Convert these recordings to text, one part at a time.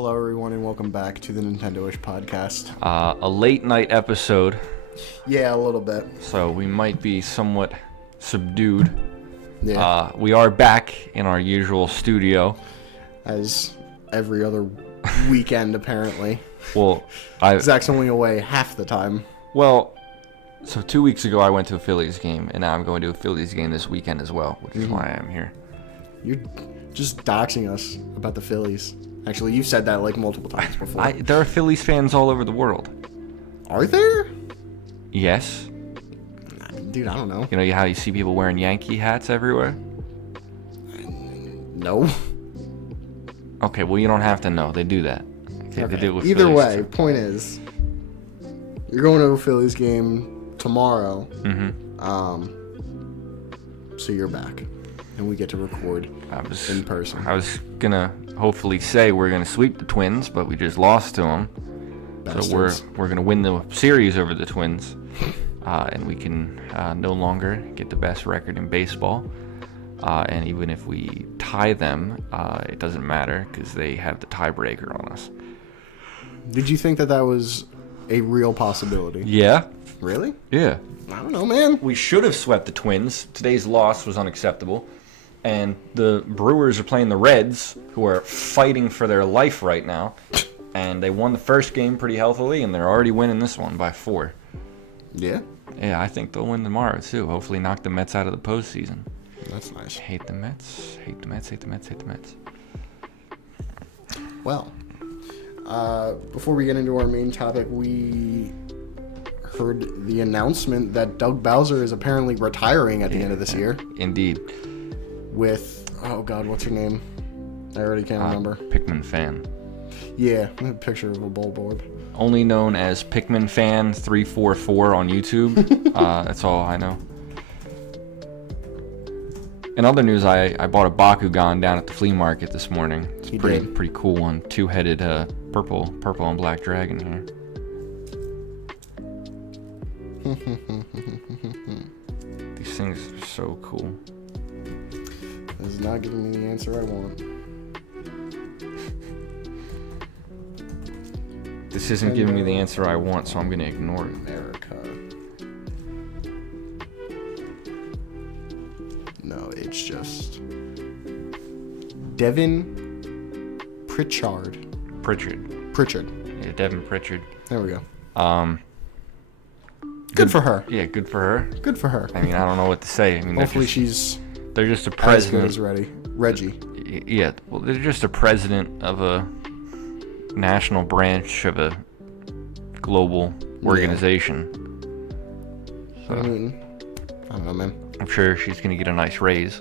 Hello, everyone, and welcome back to the Nintendoish podcast. A late night episode, Yeah, a little bit. so we might be somewhat subdued. Yeah, We are back in our usual studio. as every other weekend, apparently. Well, Zach's only away half the time. So 2 weeks ago I went to a Phillies game, and now I'm going to a Phillies game this weekend as well, which is why I am here. You're just doxing us about the Phillies. Actually, you've said that like multiple times before. There are Phillies fans all over the world. Are there? Yes. Dude, I don't know. You know how you see people wearing Yankee hats everywhere? No. Okay, well, you don't have to know. They do that. Okay, Okay. They do it with Either Phillies way, too. point is, you're going to a Phillies game tomorrow. So you're back, and we get to record in person. I was gonna hopefully say we're gonna sweep the Twins, but we just lost to them. Bastards. So we're gonna win the series over the Twins, and we can no longer get the best record in baseball. And even if we tie them, it doesn't matter because they have the tiebreaker on us. Did you think that was a real possibility? Yeah. Really? Yeah. I don't know, man. We should have swept the Twins. Today's loss was unacceptable. And the Brewers are playing the Reds, who are fighting for their life right now. And they won the first game pretty healthily, and they're already winning this one by 4. Yeah? Yeah, I think they'll win tomorrow, too. Hopefully knock the Mets out of the postseason. That's nice. Hate the Mets. Hate the Mets. Hate the Mets. Hate the Mets. Well, before we get into our main topic, we heard the announcement that Doug Bowser is apparently retiring at the end of this year Indeed. with, oh God, what's her name? I already can't remember. Pikmin fan. Yeah, a picture of a Bulborb. Only known as Pikmin fan 344 on YouTube. That's all I know. In other news, I bought a Bakugan down at the flea market this morning. It's You pretty did? pretty cool one. Two-headed purple and black dragon here. These things are so cool. This is not giving me the answer I want. This isn't giving me the answer I want, so I'm gonna ignore it. America. No, it's just Devin Pritchard. Pritchard. Yeah, Devin Pritchard. There we go. Good for her. Yeah, good for her. Good for her. I mean, I don't know what to say. I mean, Hopefully she's they're just a as good president. as Reggie. Yeah, well, they're just a president of a national branch of a global organization. I mean, I don't know, man. I'm sure she's gonna get a nice raise.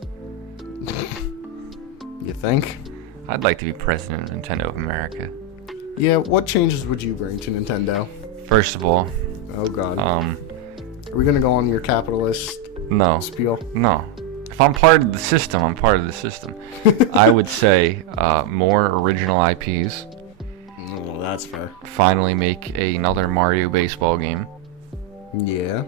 You think? I'd like to be president of Nintendo of America. Yeah, what changes would you bring to Nintendo? First of all, Oh, God. Are we going to go on your capitalist no, spiel? no. If I'm part of the system, I'm part of the system. I would say more original IPs. Oh, that's fair. Finally make another Mario baseball game. Yeah.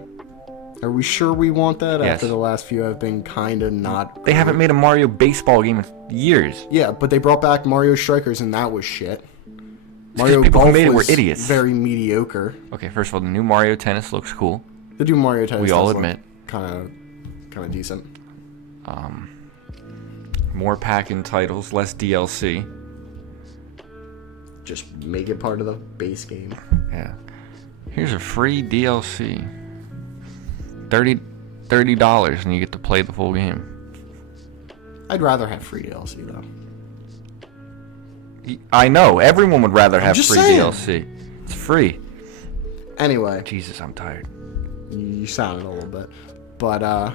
Are we sure we want that Yes. after the last few have been kind of not... They haven't made a Mario baseball game in years. Yeah, but they brought back Mario Strikers and that was shit. 'cause Mario people who Golf made it were was idiots. very mediocre. Okay, first of all, the new Mario Tennis looks cool. The new Mario Tennis We all does look admit. kind of decent. More pack-in titles, less DLC. Just make it part of the base game. Yeah. Here's a free DLC. $30 and you get to play the full game. I'd rather have free DLC though. I know, everyone would rather have just free saying. DLC. It's free. Anyway, Jesus, I'm tired. you sounded a little bit, but I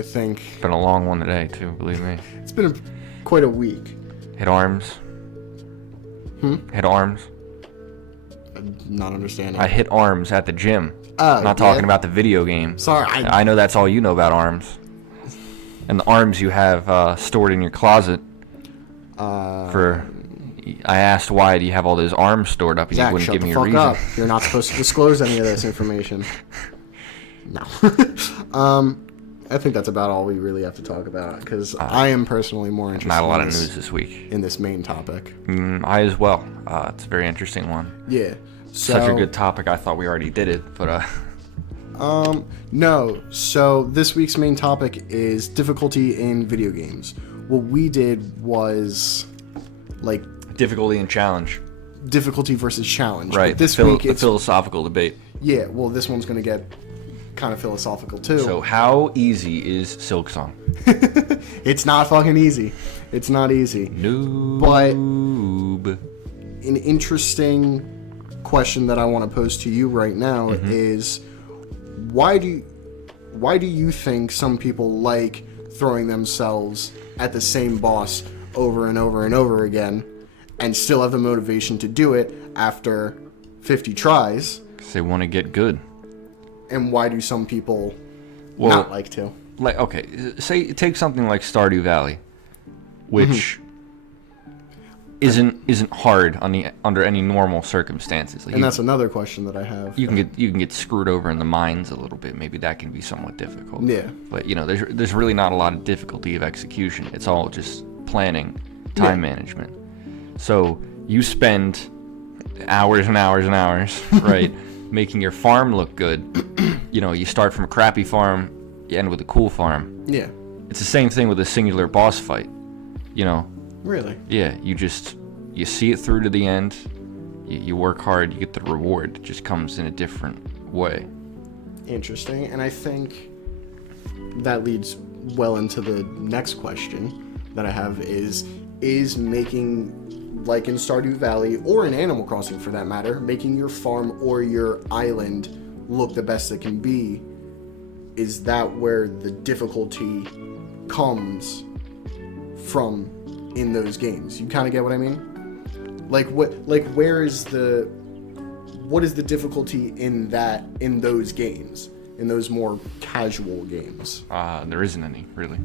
think It's been a long one today, too, believe me. it's been quite a week. Hit arms. Hit arms. Not understanding. I hit arms at the gym. Oh, I'm not yeah? talking about the video game. Sorry, I know that's all you know about arms. And the arms you have stored in your closet. I asked why do you have all those arms stored up, and Zach, you wouldn't shut give the me a fuck reason. up. You're not supposed to disclose any of this information. No. I think that's about all we really have to talk about, because I am personally more interested. Not a lot of news this week in this main topic. I as well. It's a very interesting one. Yeah. Such a good topic. I thought we already did it, but no. So this week's main topic is difficulty in video games. What we did was like difficulty and challenge. Difficulty versus challenge. Right. But this week it's a philosophical debate. Yeah. Well, this one's gonna get kind of philosophical too. So how easy is Silksong? It's not fucking easy. It's not easy. Noob. But an interesting question that I want to pose to you right now is why do you think some people like throwing themselves at the same boss over and over and over again and still have the motivation to do it after 50 tries? Because they want to get good. And why do some people not like to? Like, okay, say take something like Stardew Valley, which isn't hard under any normal circumstances. Like, and that's another question that I have. You can get screwed over in the mines a little bit. Maybe that can be somewhat difficult. Yeah. But there's really not a lot of difficulty of execution. It's all just planning, time management. So you spend hours and hours and hours, right, making your farm look good. You start from a crappy farm, you end with a cool farm. Yeah. It's the same thing with a singular boss fight. Really? Yeah, you see it through to the end. You work hard, you get the reward. It just comes in a different way. Interesting. And I think that leads well into the next question that I have is making, like in Stardew Valley, or in Animal Crossing for that matter, making your farm or your island look the best it can be, is that where the difficulty comes from in those games? You kind of get what I mean? What is the difficulty in those games, in those more casual games? There isn't any, really.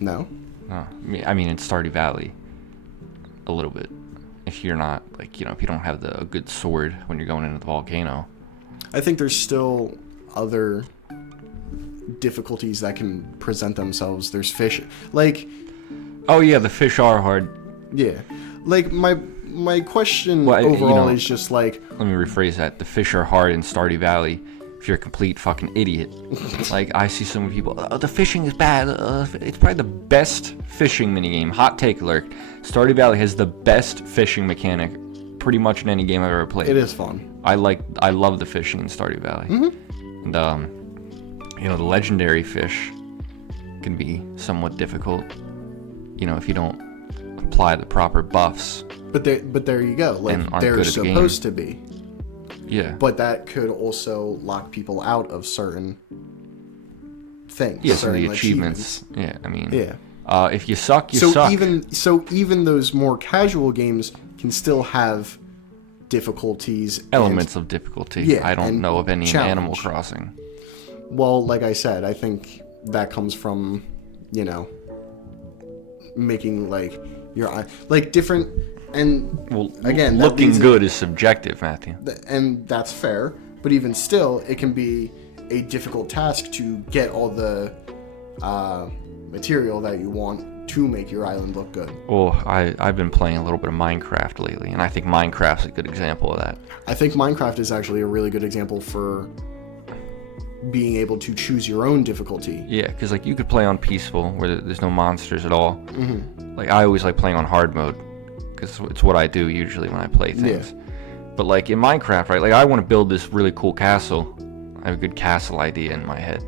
No? I mean, in Stardew Valley, a little bit. If you're not, if you don't have a good sword when you're going into the volcano. I think there's still other difficulties that can present themselves. There's fish. Oh, yeah, the fish are hard. Yeah. My question overall is just Let me rephrase that. The fish are hard in Stardew Valley if you're a complete fucking idiot. I see so many people, the fishing is bad. It's probably the best fishing minigame. Hot take alert. Stardew Valley has the best fishing mechanic pretty much in any game I've ever played. It is fun. I love the fishing in Stardew Valley. And, the legendary fish can be somewhat difficult, if you don't apply the proper buffs. But there you go. They're supposed to be. Yeah. But that could also lock people out of certain things. Yeah, so the achievements. Yeah, I mean. Yeah. If you suck, you suck. Even those more casual games can still have difficulties. Elements of difficulty. Yeah, I don't know of any challenge. in Animal Crossing. Well, like I said, I think that comes from, making your different. And again, looking good is subjective, Matthew. And that's fair. But even still, it can be a difficult task to get all the material that you want to make your island look good. Well, I've been playing a little bit of Minecraft lately, and I think Minecraft's a good example of that. I think Minecraft is actually a really good example for being able to choose your own difficulty. Yeah, because you could play on peaceful where there's no monsters at all. I always like playing on hard mode because it's what I do usually when I play things. Yeah. But in Minecraft, right? I want to build this really cool castle. I have a good castle idea in my head.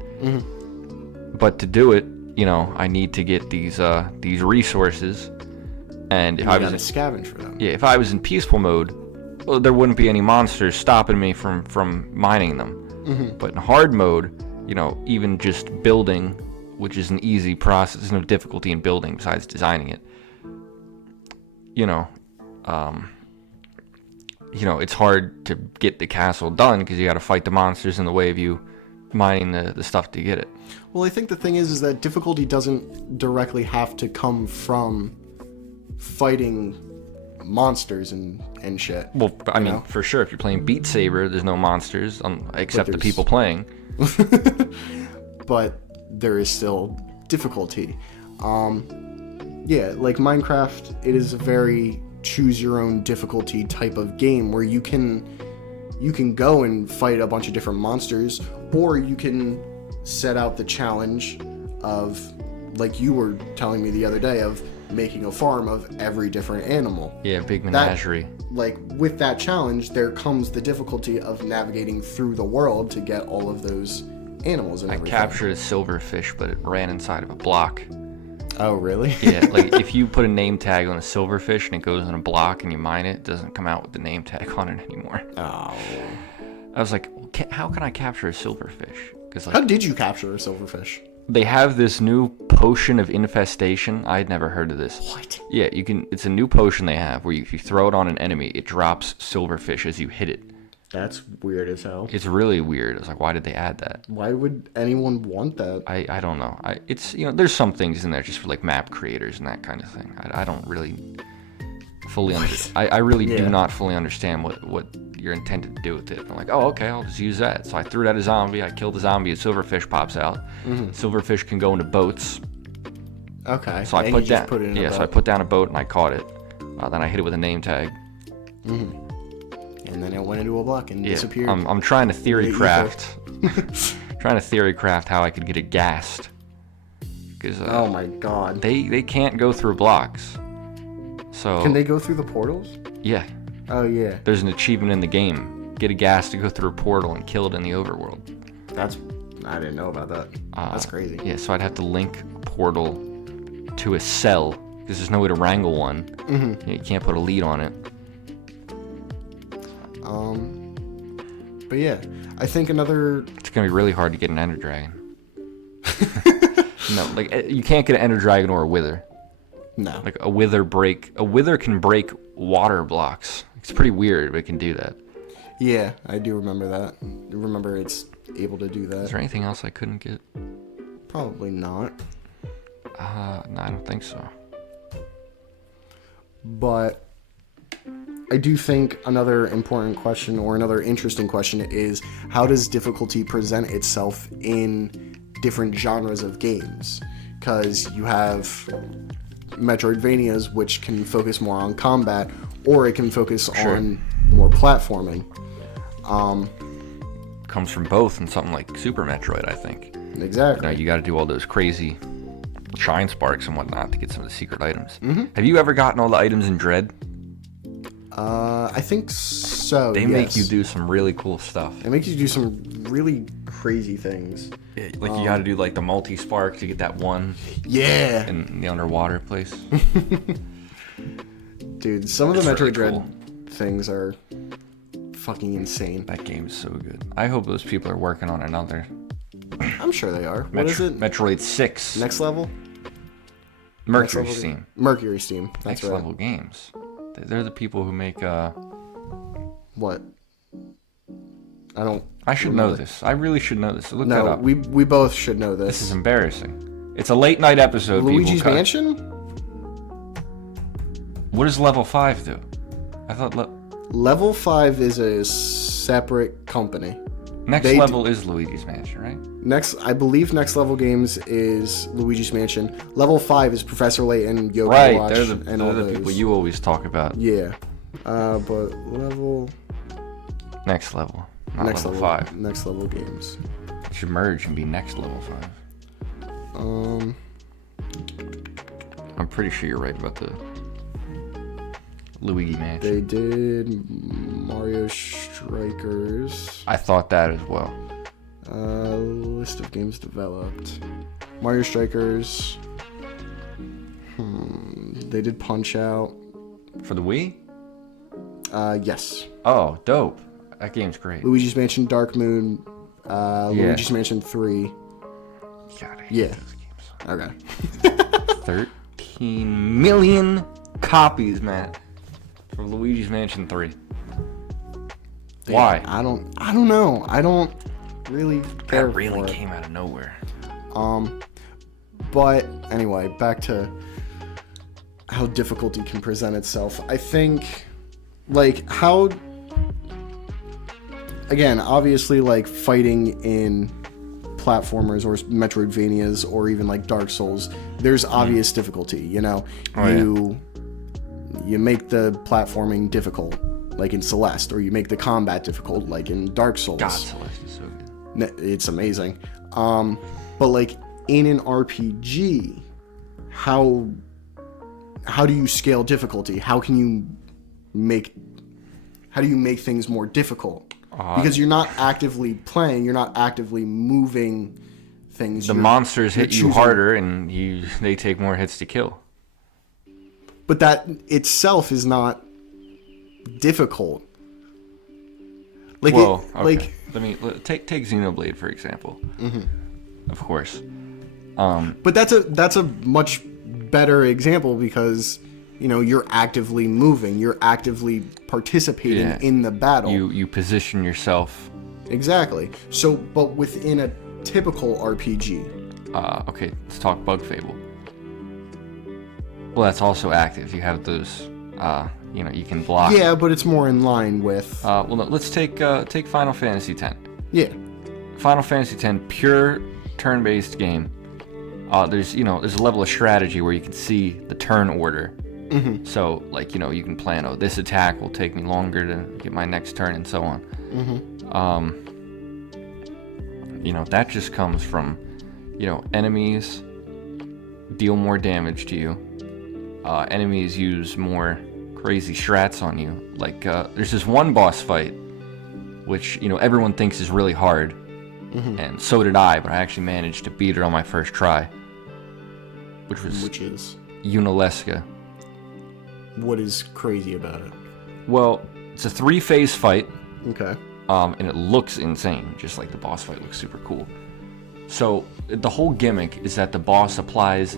But to do it, I need to get these resources. And if I was scavenge for them. Yeah, if I was in peaceful mode, well, there wouldn't be any monsters stopping me from mining them. But in hard mode, even just building, which is an easy process, there's no difficulty in building besides designing it. It's hard to get the castle done because you got to fight the monsters in the way of you mining the stuff to get it. Well, I think the thing is that difficulty doesn't directly have to come from fighting monsters and shit. Well, I mean, for sure, if you're playing Beat Saber, there's no monsters except the people playing. But there is still difficulty. Yeah, like Minecraft, it is a very choose your own difficulty type of game where you can go and fight a bunch of different monsters, or you can set out the challenge of, like you were telling me the other day, of making a farm of every different animal. Yeah, big menagerie. Like, with that challenge, there comes the difficulty of navigating through the world to get all of those animals and everything. I captured a silverfish, but it ran inside of a block. Oh, really? Yeah, like if you put a name tag on a silverfish and it goes in a block and you mine it, it doesn't come out with the name tag on it anymore. Oh. I was like, how can I capture a silverfish? Because how did you capture a silverfish? They have this new potion of infestation. I had never heard of this. What? Yeah, you can. It's a new potion they have where if you throw it on an enemy, it drops silverfish as you hit it. That's weird as hell. It's really weird. I was like, why did they add that? Why would anyone want that? I don't know. It's there's some things in there just for like map creators and that kind of thing. I don't really fully understand. I really do not fully understand what you're intended to do with it. I'm like, oh, okay, I'll just use that. So I threw it at a zombie. I killed the zombie. A silverfish pops out. Mm-hmm. Silverfish can go into boats. Okay. So I put down a boat and I caught it. Then I hit it with a name tag. Mm-hmm. And then it went into a block and disappeared. I'm trying to theory craft. Trying to theory craft how I could get it gassed. Because oh my god. They can't go through blocks. So can they go through the portals? Yeah. Oh yeah. There's an achievement in the game. Get a gas to go through a portal and kill it in the overworld. I didn't know about that. That's crazy. Yeah, so I'd have to link a portal to a cell because there's no way to wrangle one. Mm-hmm. You can't put a lead on it. But yeah, I think another... It's gonna be really hard to get an Ender Dragon. No, like you can't get an Ender Dragon or a Wither. No. Like a Wither can break water blocks. It's pretty weird, but it can do that. Yeah, I do remember that. I remember it's able to do that. Is there anything else I couldn't get? Probably not. No, I don't think so. But I do think another important question or another interesting question is, how does difficulty present itself in different genres of games? Because you have Metroidvanias, which can focus more on combat, or it can focus on more platforming. Comes from both in something like Super Metroid, I think. Exactly. You got to do all those crazy shine sparks and whatnot to get some of the secret items. Mm-hmm. Have you ever gotten all the items in Dread? I think so. They make you do some really cool stuff. They make you do some really crazy things. Yeah, like you got to do like the multi-spark to get that one. Yeah. In the underwater place. Dude, some of the Metroid really Dread things are fucking insane. That game is so good. I hope those people are working on another. I'm sure they are. What is it? Metroid 6. Next level? Mercury Steam. Mercury Steam. That's Next level games. They're the people who make What? I should know this. I really should know this. Look that up. we both should know this. This is embarrassing. It's a late night episode. Luigi's Mansion? What does level 5 do? I thought level 5 is a separate company. Next level is Luigi's Mansion, right? I believe Next Level Games is Luigi's Mansion. Level 5 is Professor Layton, Yoga right, Watch, they're the people you always talk about. Yeah. But level... Next level. Not Next level 5. Next Level Games. It should merge and be Next Level 5. I'm pretty sure you're right about the Luigi Mansion. They did Mario Strikers. I thought that as well. List of games developed. Mario Strikers. They did Punch Out. For the Wii? Yes. Oh, dope. That game's great. Luigi's Mansion Dark Moon. Luigi's Mansion 3. God, I hate those games. Okay. 13 million copies, man. For Luigi's Mansion 3. Damn, why? I don't know. I don't really care. That really for it. came out of nowhere. But anyway, back to how difficulty can present itself. I think, like, how... Again, obviously, like, fighting in platformers or Metroidvanias or even like Dark Souls, there's obvious difficulty. You know, you make the platforming difficult, like in Celeste, or you make the combat difficult, like in Dark Souls. God, Celeste is so good. It's amazing. But like in an RPG, how do you scale difficulty? How do you make things more difficult? Because you're not actively playing, you're not actively moving things. The monsters hit you harder, and they take more hits to kill. But that itself is not difficult. Like, well, okay. Take Xenoblade for example. Mm-hmm. Of course. But that's a much better example because, you know, you're actively moving, you're actively participating in the battle. You position yourself. Exactly. So, but within a typical RPG. Okay, let's talk Bug Fable. Well, that's also active. You have those, you can block. Yeah, but it's more in line with... no, let's take Final Fantasy X. Yeah. Final Fantasy X, pure turn-based game. There's a level of strategy where you can see the turn order. Mm-hmm. So, like, you can plan, this attack will take me longer to get my next turn and so on. Mm-hmm. That just comes from, enemies deal more damage to you. Enemies use more crazy strats on you. Like, there's this one boss fight, which, everyone thinks is really hard. Mm-hmm. And so did I, but I actually managed to beat it on my first try. Which is Unalesca. What is crazy about it? Well, it's a 3-phase fight. Okay. And it looks insane, just like the boss fight looks super cool. So, the whole gimmick is that the boss applies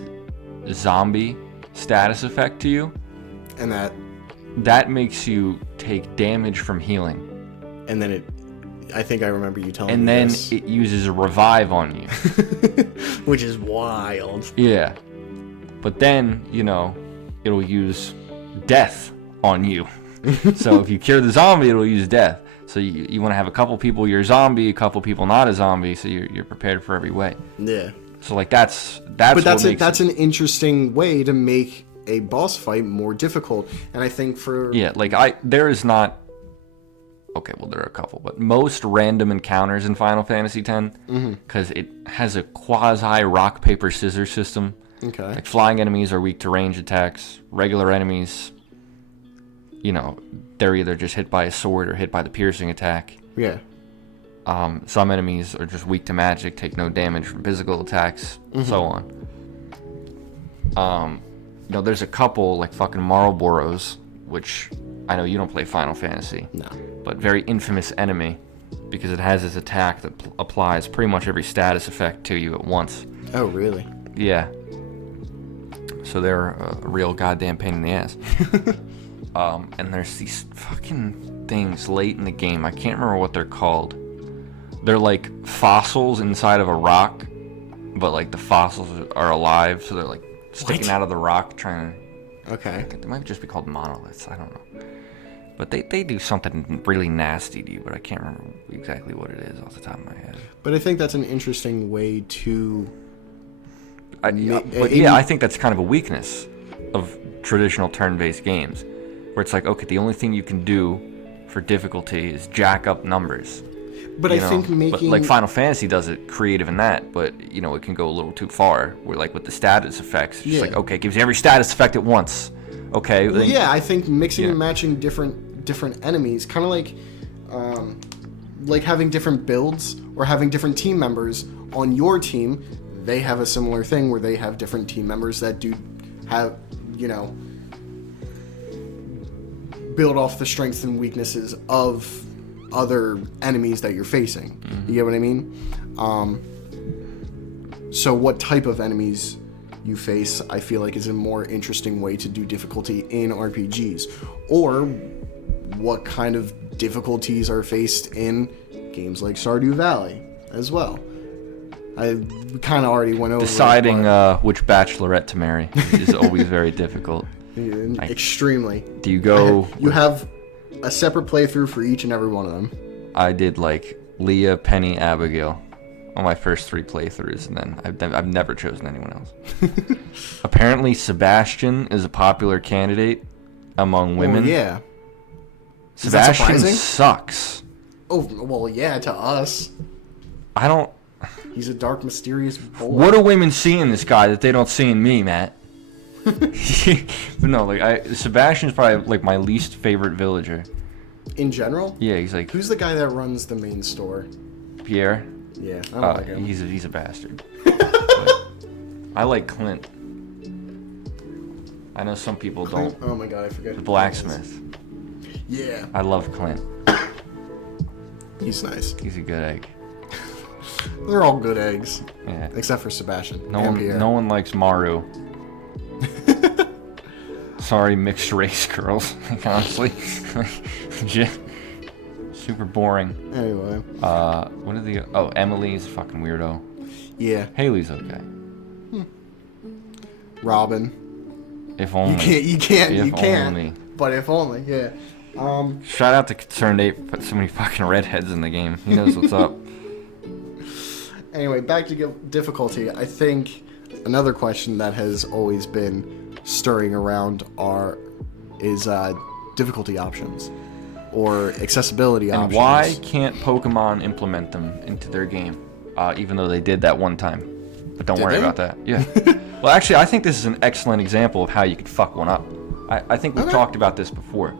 zombie status effect to you. And that makes you take damage from healing. And then I think I remember you telling me and then this. It uses a revive on you. Which is wild. Yeah. But then, it'll use death on you. So if you cure the zombie, it'll use death. So you want to have a couple people you're a zombie, a couple people not a zombie, so you're prepared for every way. Yeah. So like that's an interesting way to make a boss fight more difficult. And I think there is not. Okay, well, there are a couple, but most random encounters in Final Fantasy X, because it has a quasi rock paper scissors system. Okay. Like flying enemies are weak to range attacks. Regular enemies, they're either just hit by a sword or hit by the piercing attack. Yeah. Some enemies are just weak to magic, take no damage from physical attacks, so on. There's a couple like fucking Marlboros, which I know you don't play Final Fantasy. No. But very infamous enemy because it has this attack that applies pretty much every status effect to you at once. Oh, really? Yeah. So they're a real goddamn pain in the ass. And there's these fucking things late in the game. I can't remember what they're called. They're like fossils inside of a rock, but like the fossils are alive, so they're like sticking out of the rock trying to... Okay. They might just be called monoliths. I don't know. But they do something really nasty to you, but I can't remember exactly what it is off the top of my head. But I think that's an interesting way to... I think that's kind of a weakness of traditional turn-based games, where it's like, okay, the only thing you can do for difficulty is jack up numbers. But I think But like Final Fantasy does it creative in that, but, it can go a little too far, where like with the status effects, it's just like, okay, it gives you every status effect at once. Okay. Well, I think mixing and matching different enemies, kind of like having different builds or having different team members on your team. They have a similar thing where they have different team members that do have, build off the strengths and weaknesses of other enemies that you're facing. Mm-hmm. You get what I mean? So what type of enemies you face, I feel like, is a more interesting way to do difficulty in RPGs. Or what kind of difficulties are faced in games like Stardew Valley as well. I kind of already went over deciding which bachelorette to marry is always very difficult. Extremely. Do you go... You have a separate playthrough for each and every one of them. I did like Leah, Penny, Abigail on my first 3 playthroughs, and then I've never chosen anyone else. Apparently, Sebastian is a popular candidate among women. Oh, yeah. Sebastian sucks. Oh, well, yeah, to us. I don't... He's a dark, mysterious boy. What do women see in this guy that they don't see in me, Matt? But no, like, Sebastian's probably, like, my least favorite villager. In general? Yeah, he's like... Who's the guy that runs the main store? Pierre? Yeah, I don't like him. He's a bastard. I like Clint. I know some people Clint? don't. Oh my god, I forget. The blacksmith. Yeah. I love Clint. He's nice. He's a good egg. They're all good eggs. Yeah. Except for Sebastian. No one likes Maru. Sorry, mixed race girls. Like, honestly. Super boring. Anyway. What are the... Oh, Emily's a fucking weirdo. Yeah. Haley's okay. Robin. If only. You can't. Only. But if only, yeah. Shout out to Concerned Ape, put so many fucking redheads in the game. He knows what's up. Anyway, back to difficulty. I think another question that has always been stirring around is difficulty options or accessibility options. And why can't Pokemon implement them into their game, even though they did that one time? But don't worry about that. Yeah. Well, actually, I think this is an excellent example of how you could fuck one up. I think we've talked about this before.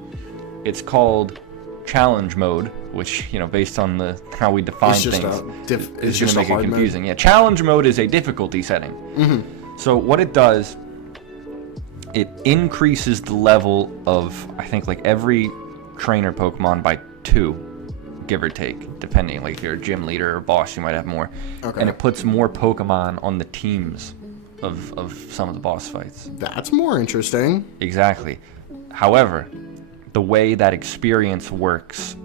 It's called challenge mode, which, based on how we define things, is going to make it confusing. Yeah, challenge mode is a difficulty setting. Mm-hmm. So what it does, it increases the level of, I think, like every trainer Pokemon by 2, give or take, depending. Like if you're a gym leader or boss, you might have more. Okay. And it puts more Pokemon on the teams of some of the boss fights. That's more interesting. Exactly. However, the way that experience works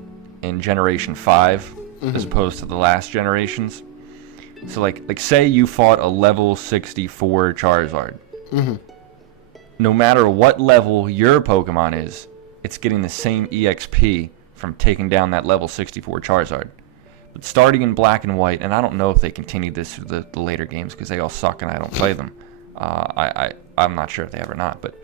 in Generation 5 as opposed to the last generations. So like say you fought a level 64 Charizard. Mm-hmm. No matter what level your Pokemon is, it's getting the same EXP from taking down that level 64 Charizard. But starting in Black and White, and I don't know if they continued this through the later games because they all suck and I don't play them. I'm not sure if they have or not, but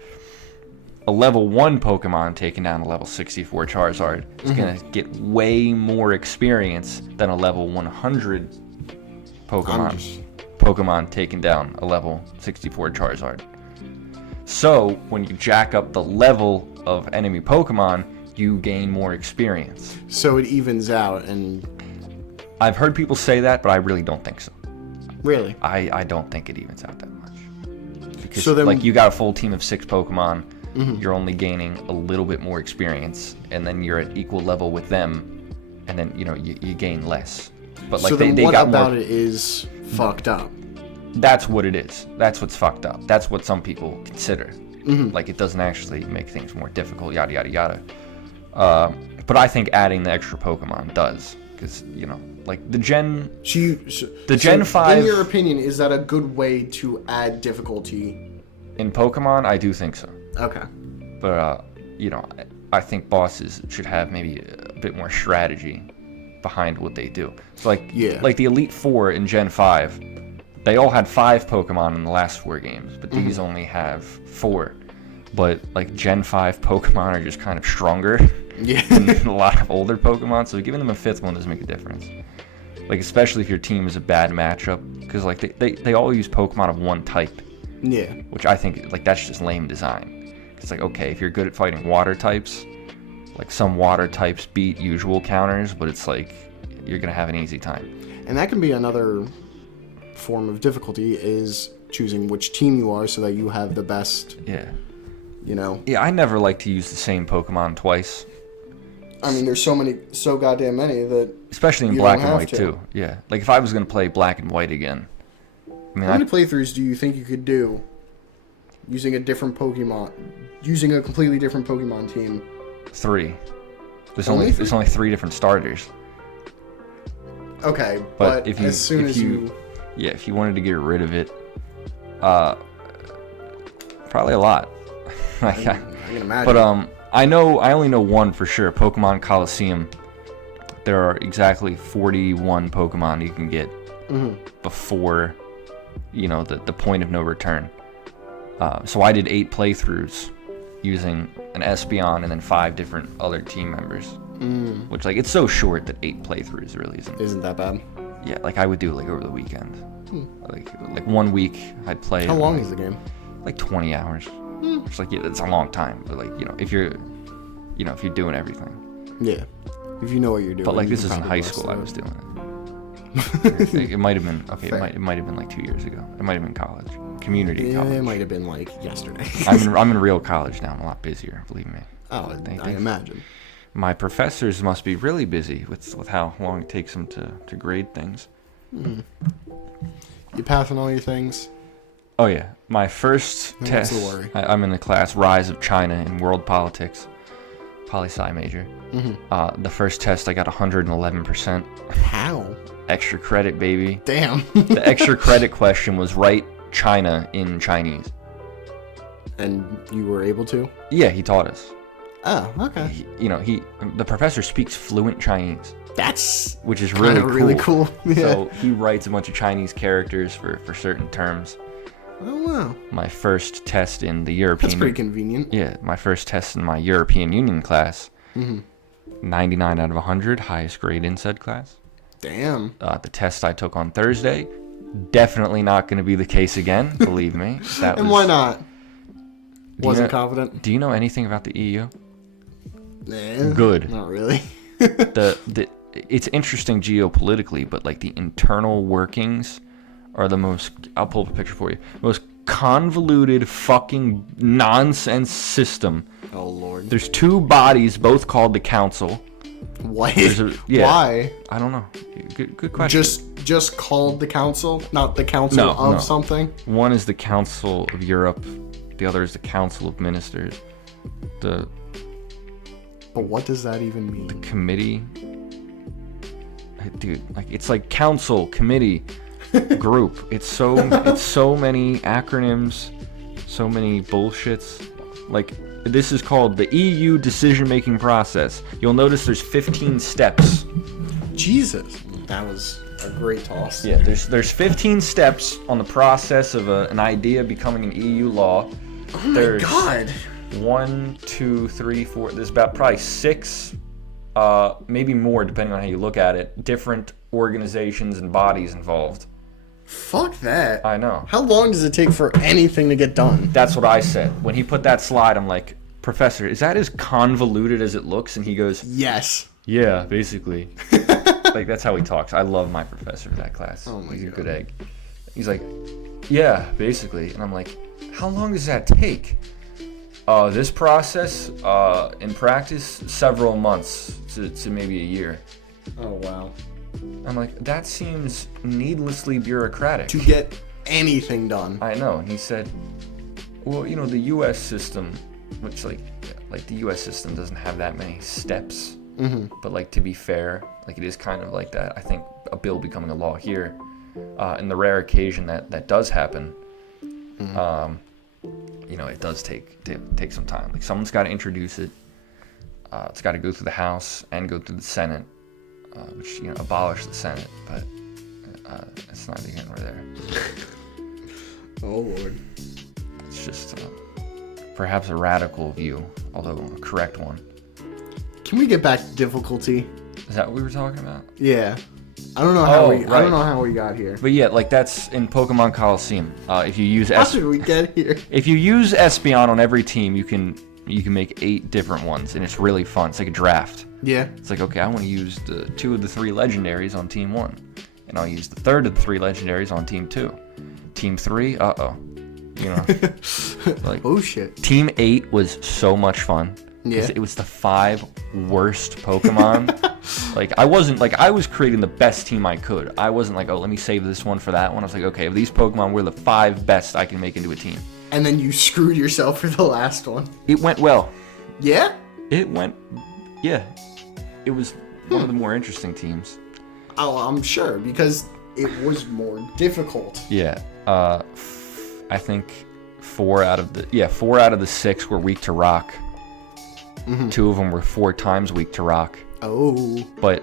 a level 1 Pokemon taking down a level 64 Charizard is going to get way more experience than a level 100 Pokemon taking down a level 64 Charizard. So, when you jack up the level of enemy Pokemon, you gain more experience. So it evens out, and... I've heard people say that, but I really don't think so. Really? I don't think it evens out that much. Because, so then... like, you got a full team of 6 Pokemon, you're only gaining a little bit more experience, and then you're at equal level with them, and then, you gain less. But, like, so they what got about more... it is fucked up? That's what it is. That's what's fucked up. That's what some people consider. Like, it doesn't actually make things more difficult, yada, yada, yada. But I think adding the extra Pokemon does. Because, like, the Gen 5... In your opinion, is that a good way to add difficulty? In Pokemon, I do think so. Okay. But, I think bosses should have maybe a bit more strategy behind what they do. So, like the Elite Four in Gen 5... They all had 5 Pokemon in the last 4 games, but these only have 4. But, like, Gen 5 Pokemon are just kind of stronger than a lot of older Pokemon, so giving them a 5th one doesn't make a difference. Like, especially if your team is a bad matchup, because, like, they all use Pokemon of one type. Yeah. Which I think, like, that's just lame design. It's like, okay, if you're good at fighting water types, like, some water types beat usual counters, but it's like, you're going to have an easy time. And that can be another... form of difficulty is choosing which team you are so that you have the best. Yeah, I never like to use the same Pokemon twice. I mean, there's so goddamn many that, especially in Black and White too. Yeah, like if I was gonna play Black and White again, how many playthroughs do you think you could do using a completely different Pokemon team? 3. There's only 3 different starters. Okay, but if you wanted to get rid of it, probably a lot. I can imagine. But I only know one for sure. Pokemon Coliseum. There are exactly 41 Pokemon you can get before, the point of no return. So I did 8 playthroughs using an Espeon and then 5 different other team members. Which, it's so short that 8 playthroughs really isn't that bad. Yeah, I would do over the weekend. Like 1 week I'd play. How long is the game? 20 hours. It's it's a long time, but if you're doing everything. Yeah. If you know what you're doing. But this is in high school I was doing it. It might have been it might have been 2 years ago. It might have been college. Community college. It might have been yesterday. I'm in real college now. I'm a lot busier, believe me. Oh, I imagine. My professors must be really busy with how long it takes them to grade things. You passing all your things? Oh yeah, my first test. What's the worry? I'm in the class Rise of China in World Politics, poli-sci major. The first test I got 111%. How? Extra credit, baby. Damn. The extra credit question was write China in Chinese. And you were able to? Yeah, he taught us. Oh, okay. The professor speaks fluent Chinese. Which is really cool. Yeah. So he writes a bunch of Chinese characters for certain terms. Oh, wow. My first test in the European... That's pretty convenient. Yeah, my first test in my European Union class. 99 out of 100, highest grade in said class. Damn. The test I took on Thursday, definitely not going to be the case again, believe me. Why not? Wasn't confident? Do you know anything about the EU? Nah, Good. Not really. It's interesting geopolitically, but the internal workings are the most... I'll pull up a picture for you. Most convoluted fucking nonsense system. Oh, Lord. There's 2 bodies, both called the Council. What? Why? I don't know. Good question. Just called the Council? Not the Council of something? One is the Council of Europe. The other is the Council of Ministers. But what does that even mean? The committee... Dude, it's council, committee, group. It's so many acronyms, so many bullshits. This is called the EU decision-making process. You'll notice there's 15 steps. Jesus, that was a great toss. Yeah, there's 15 steps on the process of an idea becoming an EU law. Oh my God. 1, 2, 3, 4. There's about probably 6. Maybe more, depending on how you look at it, different organizations and bodies involved. Fuck that. I know. How long does it take for anything to get done? That's what I said. When he put that slide, I'm like, Professor, is that as convoluted as it looks? And he goes, yes. Yeah, basically. That's how he talks. I love my professor in that class. Oh my He's a God. good egg. He's like, yeah, basically. And I'm like, how long does that take? This process, in practice, several months to maybe a year. Oh, wow. I'm like, that seems needlessly bureaucratic. To get anything done. I know. And he said, well, the U.S. system, which, the U.S. system doesn't have that many steps. But, to be fair, it is kind of like that. I think a bill becoming a law here, in the rare occasion that does happen, it does take some time. Someone's got to introduce it. It's got to go through the House and go through the Senate, which abolish the Senate, but it's neither here nor there. Oh, Lord. It's just perhaps a radical view, although a correct one. Can we get back to difficulty? Is that what we were talking about? Yeah. I don't know how we got here. But yeah, that's in Pokemon Coliseum. If you use how did we get here? If you use Espeon on every team, you can make 8 different ones, and it's really fun. It's like a draft. Yeah. It's okay, I want to use the 2 of the 3 legendaries on team 1, and I'll use the 3rd of the 3 legendaries on team 2. Team 3, oh shit. Team 8 was so much fun. Yeah. It was the 5 worst Pokemon. I was creating the best team I could. I wasn't let me save this one for that one. I was okay, if these Pokemon were the 5 best I can make into a team. And then you screwed yourself for the last one. It went well. Yeah? It was one of the more interesting teams. Oh, I'm sure, because it was more difficult. Yeah. I think 4 out of the 6 were weak to rock. 2 of them were 4 times weak to rock. Oh. But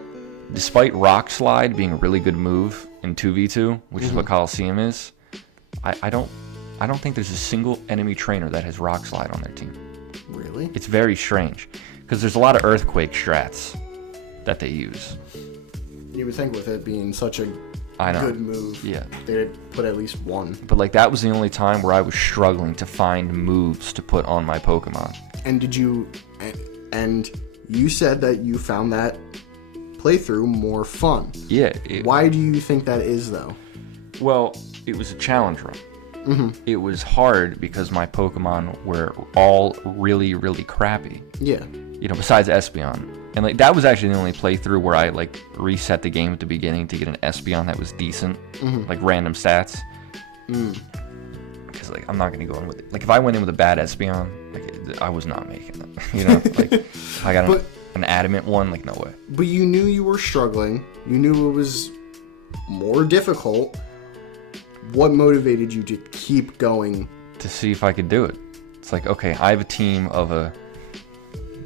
despite Rock Slide being a really good move in 2v2, which is what Coliseum is, I don't think there's a single enemy trainer that has Rock Slide on their team. Really? It's very strange, because there's a lot of Earthquake strats that they use. You would think with it being such a good move, they'd put at least one. But like that was the only time where I was struggling to find moves to put on my Pokemon. And you said that you found that playthrough more fun. Yeah. Why do you think that is, though? Well, it was a challenge run. It was hard because my Pokemon were all really, really crappy. Yeah. Besides Espeon. And like that was actually the only playthrough where I like reset the game at the beginning to get an Espeon that was decent, like random stats. Because like I'm not gonna go in with it. Like if I went in with a bad Espeon, like I was not making it. Like if I got an adamant one, like no way. But you knew you were struggling. You knew it was more difficult. What motivated you to keep going? To see if I could do it. It's like, okay, I have a team of a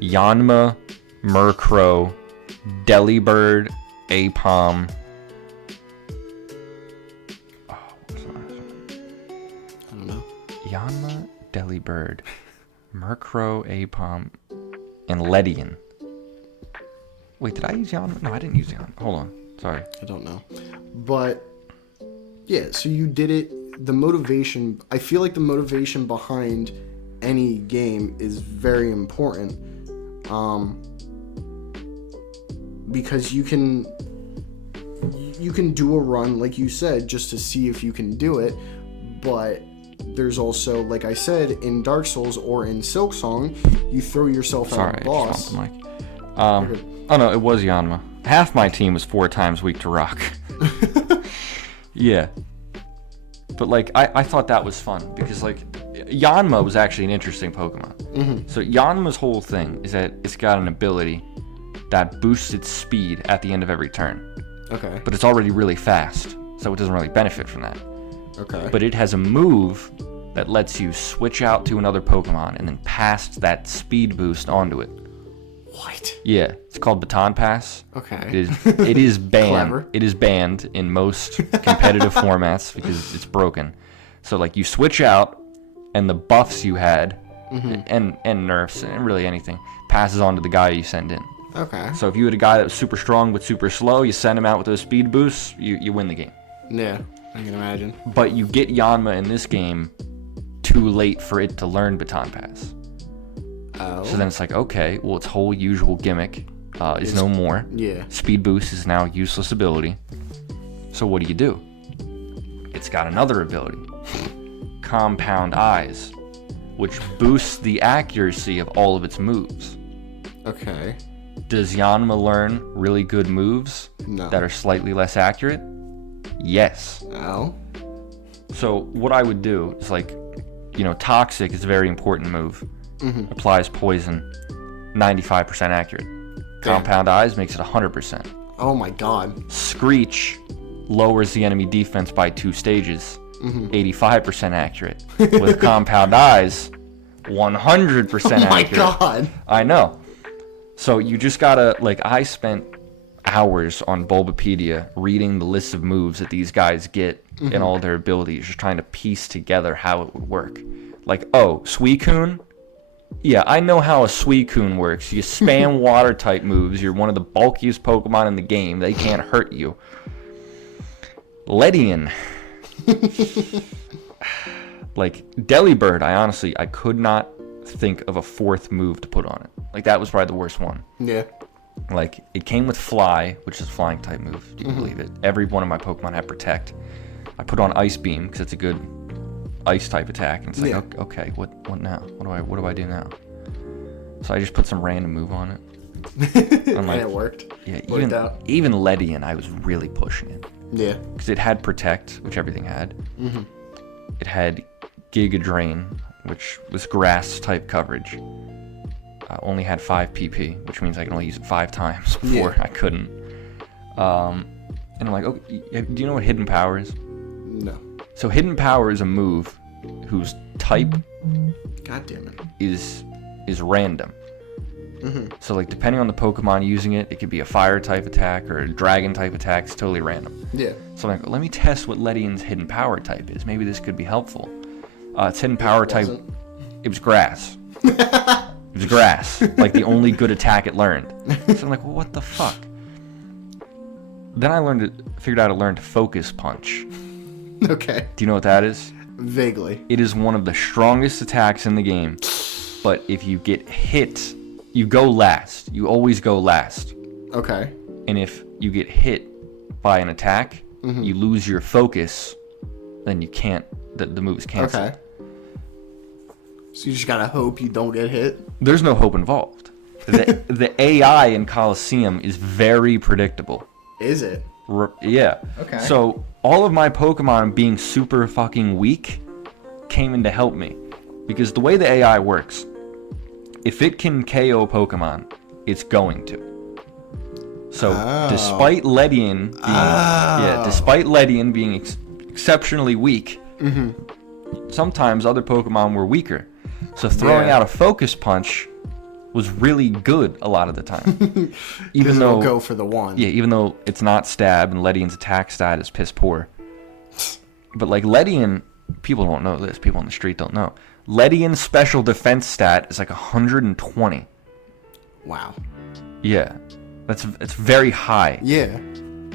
Yanma, Murkrow, Delibird, Apom. Oh, what's the last one? I don't know. Yanma, Delibird, Murkrow, Apom, and Ledian. Wait, did I use Yanma? No, I didn't use Yanma. Hold on. Sorry. I don't know. But, yeah, so you did it. The motivation, I feel like the motivation behind any game is very important. Because you can do a run, like you said, just to see if you can do it, but there's also, like I said, in Dark Souls or in Silksong, you throw yourself at a boss. Sorry, I just oh no, it was Yanma. Half my team was 4 times weak to rock. Yeah. But like, I thought that was fun, because like, Yanma was actually an interesting Pokemon. So Yanma's whole thing is that it's got an ability that boosts its speed at the end of every turn. Okay. But it's already really fast, so it doesn't really benefit from that. Okay. But it has a move that lets you switch out to another Pokemon and then pass that speed boost onto it. What? Yeah, it's called Baton Pass. Okay. It is banned. Clever. It is banned in most competitive formats because it's broken. So like you switch out, and the buffs you had, and nerfs and really anything passes on to the guy you send in. Okay. So if you had a guy that was super strong but super slow, you send him out with those speed boosts, you win the game. Yeah, I can imagine. But you get Yanma in this game too late for it to learn Baton Pass. Oh. So then it's like, okay, well, its whole usual gimmick is no more. Yeah. Speed boost is now a useless ability. So what do? It's got another ability, Compound Eyes, which boosts the accuracy of all of its moves. Okay. Does Yanma learn really good moves that are slightly less accurate? Yes. Oh. So what I would do is like, Toxic is a very important move. Applies poison, 95% accurate. Compound Eyes makes it 100%. Oh my god. Screech lowers the enemy defense by 2 stages, 85% accurate. With Compound Eyes, 100% accurate. Oh my god. I know. So you just gotta, like, I spent hours on Bulbapedia reading the list of moves that these guys get and all their abilities, just trying to piece together how it would work. Like, oh, Suicune? Yeah, I know how a Suicune works. You spam water type moves. You're one of the bulkiest Pokemon in the game. They can't hurt you. Ledian. Like, Delibird, I could not think of a 4th move to put on it. Like, that was probably the worst one. Yeah. Like, it came with Fly, which is a flying type move. Do you believe it? Every one of my Pokemon had Protect. I put on Ice Beam because it's a good ice type attack, and it's like, okay, what now? What do I do now? So I just put some random move on it. And it worked. Yeah, even Ledian, I was really pushing it. Yeah. Because it had Protect, which everything had. It had Giga Drain, which was grass type coverage. I only had 5 PP, which means I can only use it 5 times before I couldn't. And I'm like, okay, do you know what Hidden Power is? No. So Hidden Power is a move whose type God damn it. is random. So like depending on the Pokemon using it, it could be a fire type attack or a dragon type attack. It's totally random. Yeah. So I'm like, let me test what Ledian's hidden power type is. Maybe this could be helpful. Its hidden power type, it was grass. It was grass, like the only good attack it learned. So I'm like, well, what the fuck? Then I figured out to learn to Focus Punch. Okay. Do you know what that is? Vaguely. It is one of the strongest attacks in the game, but if you get hit, you go last. You always go last. Okay. And if you get hit by an attack, you lose your focus, then you can't, the move is canceled. Okay. So you just gotta hope you don't get hit? There's no hope involved. The AI in Coliseum is very predictable. Is it? Yeah. Okay. So all of my Pokemon being super fucking weak came in to help me. Because the way the AI works, if it can KO Pokemon, it's going to. So despite Ledian being exceptionally weak, sometimes other Pokemon were weaker. So throwing out a Focus Punch was really good a lot of the time. Even though go for the one. Yeah, even though it's not stab and Ledian's attack stat is piss poor. But like Ledian, people don't know this. People on the street don't know. Ledian's special defense stat is like 120. Wow. Yeah, it's very high. Yeah.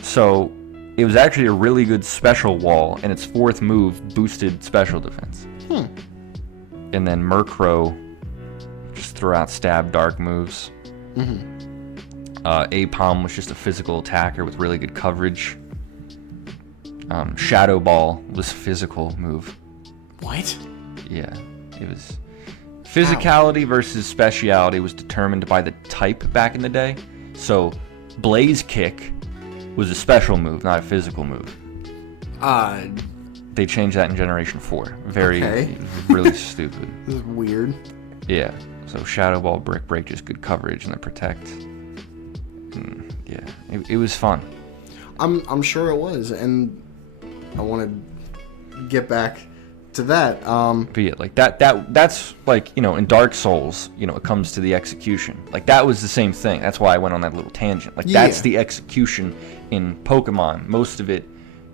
So it was actually a really good special wall, and its fourth move boosted special defense. And then Murkrow just threw out stab dark moves. Apom was just a physical attacker with really good coverage. Shadow Ball was a physical move. What? Yeah, it was. Physicality versus speciality was determined by the type back in the day. So Blaze Kick was a special move, not a physical move. They changed that in Generation 4. Really stupid. This is weird. Yeah. So Shadow Ball, Brick Break, just good coverage, and then Protect. Yeah, it was fun. I'm sure it was, and I want to get back to that. But yeah, like that's like, you know, in Dark Souls, you know, it comes to the execution. Like that was the same thing. That's why I went on that little tangent. Like that's the execution in Pokemon. Most of it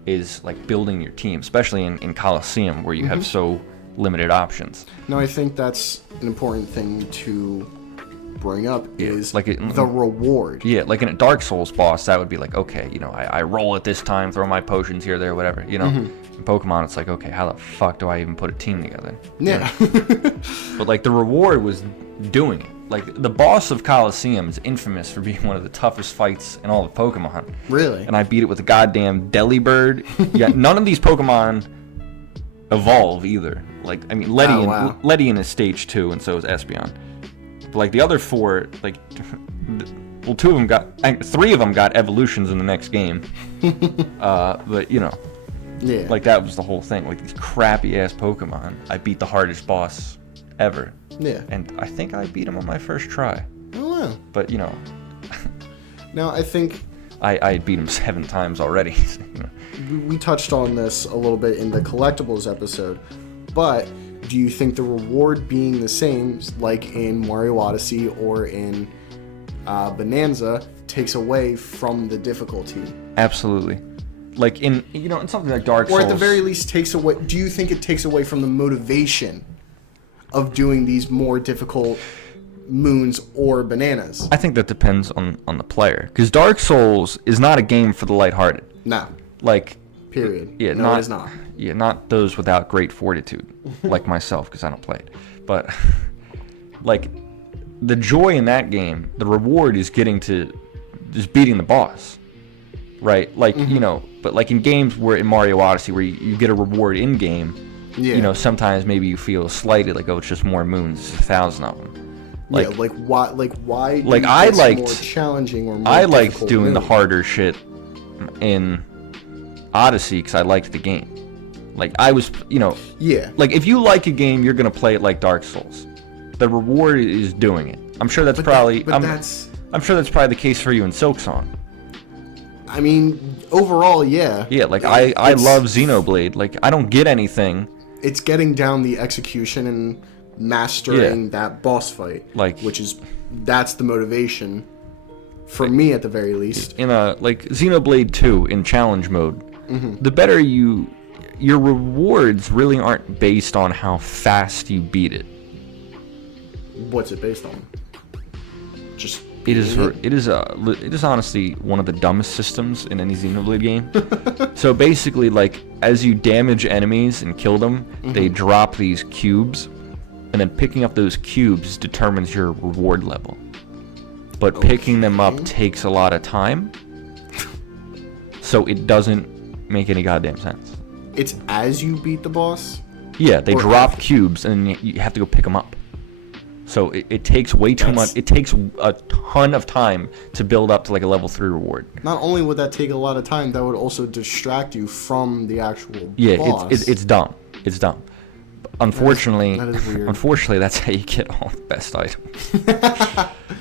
is like building your team, especially in Coliseum where you have so limited options. No, I think that's an important thing to bring up is like the reward. Yeah, like in a Dark Souls boss, that would be like, okay, you know, I roll it this time, throw my potions here, there, whatever, you know. In Pokemon, it's like, okay, how the fuck do I even put a team together? Yeah. But like the reward was doing it. Like the boss of Coliseum is infamous for being one of the toughest fights in all of Pokemon. Really? And I beat it with a goddamn Delibird. Yeah, none of these Pokemon evolve either. Like, I mean, Ledian is stage 2, and so is Espeon. But like the other 4, like, well, 3 of them got evolutions in the next game. But you know, yeah, like that was the whole thing. Like these crappy ass Pokemon, I beat the hardest boss ever. Yeah. And I think I beat him on my first try. Oh wow. But you know, now I think I beat him 7 times already. we touched on this a little bit in the collectibles episode, but do you think the reward being the same, like in Mario Odyssey or in Bonanza, takes away from the difficulty? Absolutely. Like in something like Dark Souls, or at the very least takes away. Do you think it takes away from the motivation of doing these more difficult moons or bananas? I think that depends on the player, because Dark Souls is not a game for the lighthearted. No. Like. Period. Yeah. No, it is not. Yeah, not those without great fortitude, like myself, because I don't play it. But like the joy in that game, the reward is getting to just beating the boss, right? Like you know, but like in games where in Mario Odyssey, where you get a reward in game, you know, sometimes maybe you feel slighted, like, oh, it's just more moons, it's 1,000 of them. Like, yeah, like why? Like I liked more challenging or more I liked doing moon. the harder shit in Odyssey because I liked the game. Like I was, you know, like if you like a game, you're gonna play it like Dark Souls. The reward is doing it. I'm sure that's I'm sure that's probably the case for you in Silksong. I mean, overall, yeah. Yeah, like I love Xenoblade. Like I don't get anything. It's getting down the execution and mastering that boss fight. Like, That's the motivation for me at the very least. In a Xenoblade 2 in challenge mode, the better your rewards really aren't based on how fast you beat it. What's it based on? Just it is honestly one of the dumbest systems in any Xenoblade game. So basically, like, as you damage enemies and kill them, they drop these cubes, and then picking up those cubes determines your reward level. But picking them up takes a lot of time, so it doesn't make any goddamn sense. It's as you beat the boss? Yeah, they drop cubes, and you have to go pick them up. So it takes way too much. It takes a ton of time to build up to like a level 3 reward. Not only would that take a lot of time, that would also distract you from the actual boss. It's dumb. It's dumb. Unfortunately, that is weird. Unfortunately, that's how you get all the best items.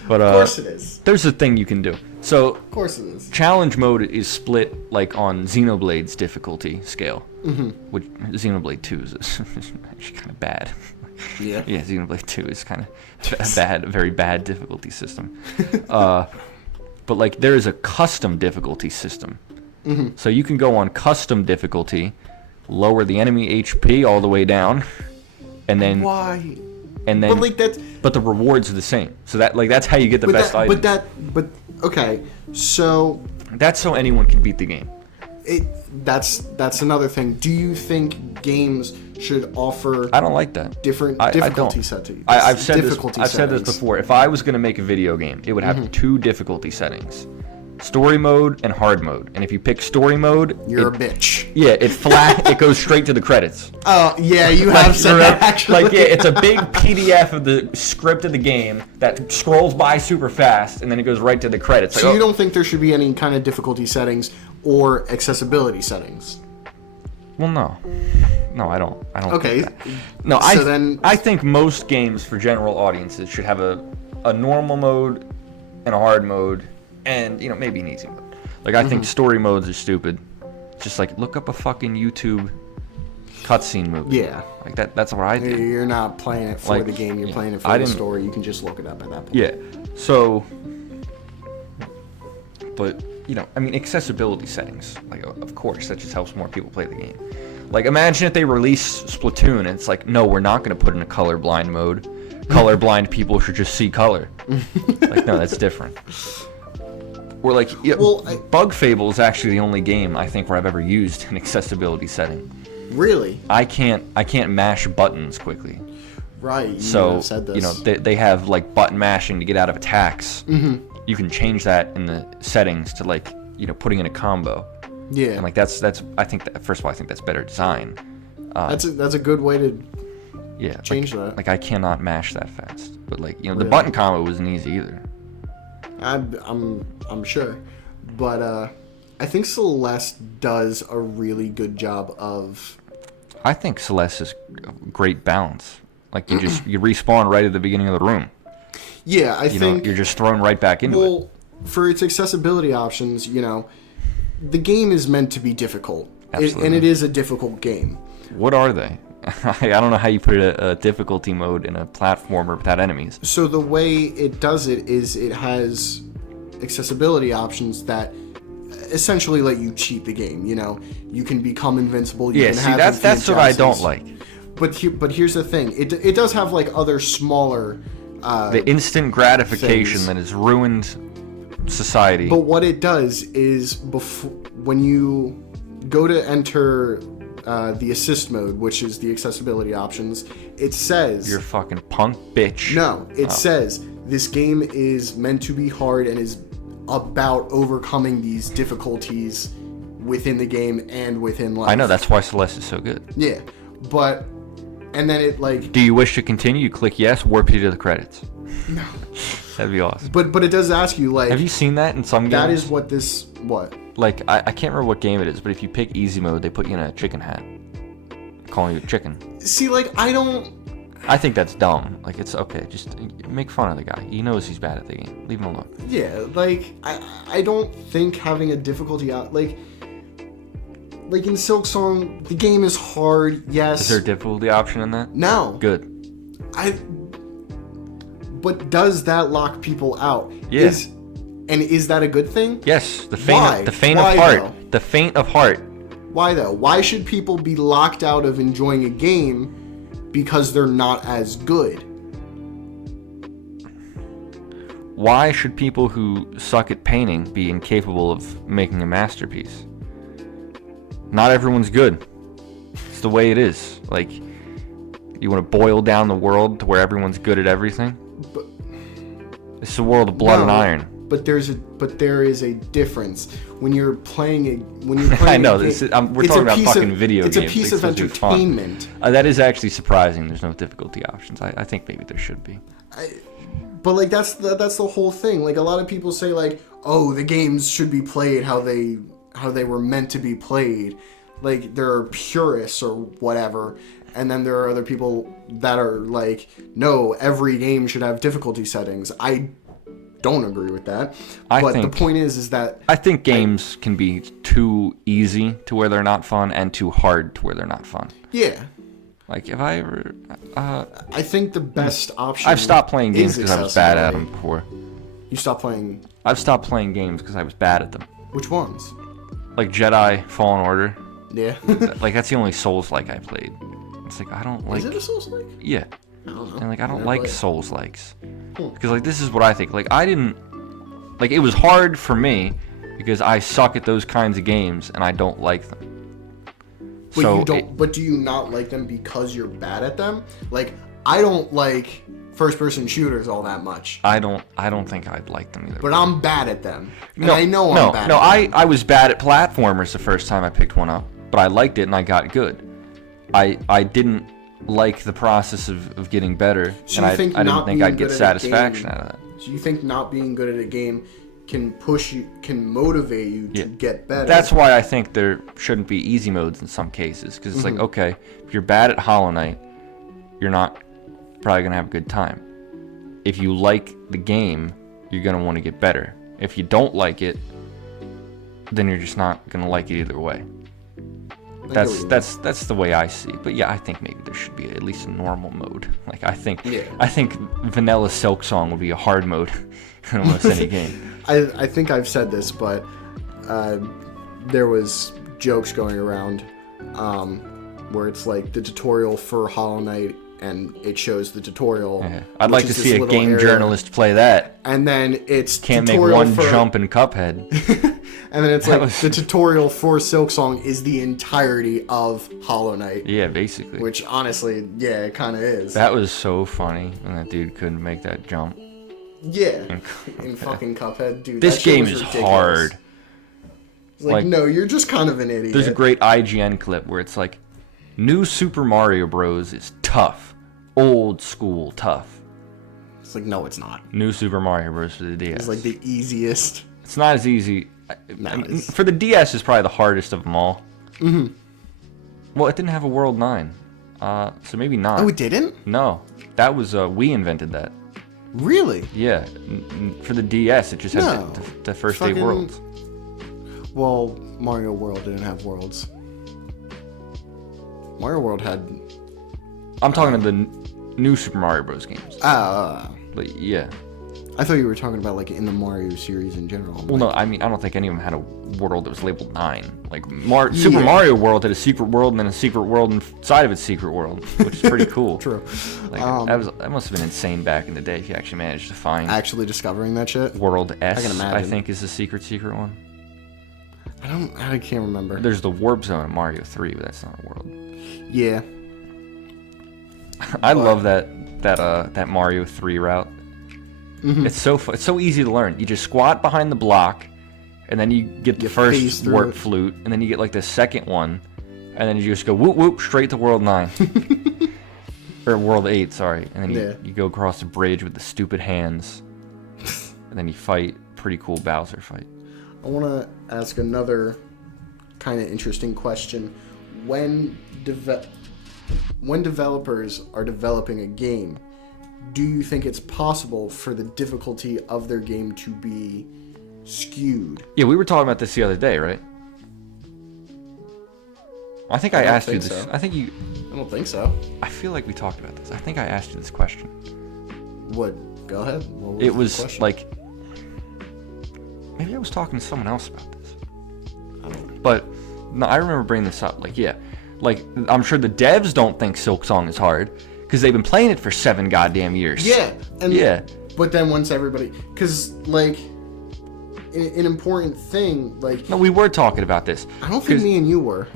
But of course it is. There's a thing you can do. So of course it is. Challenge mode is split like on Xenoblade's difficulty scale, which Xenoblade 2 is actually kind of bad. Yeah. Yeah, Xenoblade 2 is kind of a very bad difficulty system. But like there is a custom difficulty system. So you can go on custom difficulty, lower the enemy HP all the way down, and then why? And then but the rewards are the same. So that's how you get the best item. But okay, so that's so anyone can beat the game. That's another thing. Do you think games should offer? I don't like that. Different difficulty settings. I've said this before. If I was going to make a video game, it would have 2 difficulty settings: story mode and hard mode. And if you pick story mode, you're a bitch. Yeah, it goes straight to the credits. Oh yeah, you have said that actually. Like yeah, it's a big PDF of the script of the game that scrolls by super fast, and then it goes right to the credits. So you don't think there should be any kind of difficulty settings or accessibility settings? Well, no, I don't. Okay. Think that. No, I think most games for general audiences should have a normal mode and a hard mode, and maybe an easy mode. Like I think story modes are stupid. Just like look up a fucking YouTube cutscene movie. Yeah. Like that's what I do. You're not playing it for the game. You're playing it for the story. You can just look it up at that point. Yeah. So, but accessibility settings. Like of course that just helps more people play the game. Like imagine if they release Splatoon and it's like, no, we're not going to put in a colorblind mode. Colorblind people should just see color. Like no, that's different. Or like, Bug Fable is actually the only game I think where I've ever used an accessibility setting. Really? I can't mash buttons quickly. Right. So said this. they have like button mashing to get out of attacks. You can change that in the settings to like putting in a combo. Yeah. And like that's I think that, first of all I think that's better design. That's a good way to change that. Like I cannot mash that fast. But like the button combo wasn't easy either. I'm sure, but I think Celeste does a really good job of. I think Celeste is a great balance. Like you respawn right at the beginning of the room. Yeah, I think you're just thrown right back into it. Well, for its accessibility options, the game is meant to be difficult, and it is a difficult game. What are they? I don't know how you put a difficulty mode in a platformer without enemies. So the way it does it is it has accessibility options that essentially let you cheat the game. You can become invincible. That's what I don't like. But here's the thing. It does have like other smaller. The instant gratification things that has ruined society. But what it does is when you go to enter. The assist mode, which is the accessibility options, it says... You're a fucking punk bitch. No, it says this game is meant to be hard and is about overcoming these difficulties within the game and within life. I know, that's why Celeste is so good. Yeah, but... And then it like... Do you wish to continue? You click yes, warp you to the credits. No. That'd be awesome. But it does ask you, like... Have you seen that in some games? That is what this... What? Like, I can't remember what game it is, but if you pick easy mode, they put you in a chicken hat. Calling you a chicken. See, like, I think that's dumb. Like, it's okay. Just make fun of the guy. He knows he's bad at the game. Leave him alone. Yeah, like, I don't think having a difficulty out... Like in Silk Song, the game is hard, yes. Is there a difficulty option in that? No. Good. But does that lock people out? Yeah. Is that a good thing? Yes, the Why? faint Why, of heart. though? The faint of heart. Why though? Why should people be locked out of enjoying a game because they're not as good? Why should people who suck at painting be incapable of making a masterpiece? Not everyone's good. It's the way it is. Like, you want to boil down the world to where everyone's good at everything? But, it's a world of blood and iron. But there is a difference when you're playing I know a game, this. We're talking about fucking video games. It's a piece of entertainment. That is actually surprising. There's no difficulty options. I think maybe there should be. But like that's the whole thing. Like a lot of people say like, oh, the games should be played how they were meant to be played. Like there are purists or whatever. And then there are other people that are like, no, every game should have difficulty settings. I don't agree with that. But the point is that I think games can be too easy to where they're not fun and too hard to where they're not fun. Yeah. Like if I ever, I think the best option. I've stopped playing games because I was bad at them before. You stopped playing? I've stopped playing games because I was bad at them. Which ones? Like Jedi Fallen Order. Yeah. Like that's the only Souls-like I played. It's like I don't like. Is it a Souls-like? Yeah. I don't know. And like I don't like Souls-likes. Because like this is what I think. Like I didn't. Like it was hard for me because I suck at those kinds of games and I don't like them. But you don't. But do you not like them because you're bad at them? Like I don't like first-person shooters all that much. I don't think I'd like them either. But I'm bad at them. And I know I'm bad. No, I was bad at platformers the first time I picked one up, but I liked it and I got good. I didn't like the process of getting better, and I didn't think I'd get satisfaction out of that. So you think not being good at a game can push you, can motivate you to get better? That's why I think there shouldn't be easy modes in some cases, because it's like, okay, if you're bad at Hollow Knight, you're not probably gonna have a good time. If you like the game, you're gonna want to get better. If you don't like it, then you're just not gonna like it either way. That's the way I see it. But yeah, I think maybe there should be at least a normal mode. Like I think Vanilla Silk Song would be a hard mode in almost any game. I think I've said this, but there was jokes going around where it's like the tutorial for Hollow Knight, and it shows the tutorial. Yeah. I'd like to see a game journalist play that. And then it's can't make one jump in Cuphead. And then it's like the tutorial for Silk Song is the entirety of Hollow Knight. Yeah, basically. Which honestly, yeah, it kind of is. That was so funny when that dude couldn't make that jump. Yeah, in fucking Cuphead, dude. This game is hard. It's like, no, you're just kind of an idiot. There's a great IGN clip where it's like, New Super Mario Bros. Is tough. Old school tough. It's like, no, it's not. New Super Mario Bros. For the DS. It's like the easiest. It's not as easy. For the DS, is probably the hardest of them all. Mm-hmm. Well, it didn't have a World 9. So maybe not. Oh, it didn't? No. That was, we invented that. Really? Yeah. For the DS, it just had the first 8 worlds. Well, Mario World didn't have worlds. Mario World had... I'm talking about the new Super Mario Bros. Games. But yeah. I thought you were talking about like in the Mario series in general. Well, no, I mean, I don't think any of them had a world that was labeled 9. Like, Super Mario World had a secret world and then a secret world inside of its secret world, which is pretty cool. True. Like, that must have been insane back in the day if you actually managed to find... Actually discovering that shit? World S, I can imagine. I think, is the secret one. I can't remember. There's the Warp Zone in Mario 3, but that's not a world. Yeah. I love that Mario 3 route. Mm-hmm. It's so easy to learn. You just squat behind the block, and then you get the first warp flute, and then you get like the second one, and then you just go whoop whoop straight to World 9. Or World 8, sorry. And then you go across the bridge with the stupid hands, and then you fight pretty cool Bowser fight. I want to ask another kind of interesting question. When developers are developing a game, do you think it's possible for the difficulty of their game to be skewed? Yeah, we were talking about this the other day, right? I think I don't asked you think this. so. I think you. I don't think so. I feel like we talked about this. I think I asked you this question. What? Go ahead. What It the was question? like, maybe I was talking to someone else about this. I don't. But no, I remember bringing this up. Like, yeah, like I'm sure the devs don't think Silk Song is hard because they've been playing it for 7 goddamn years. Yeah. And Yeah. But then once everybody, because like, an important thing, like, No, we were talking about this. I don't think me and you were.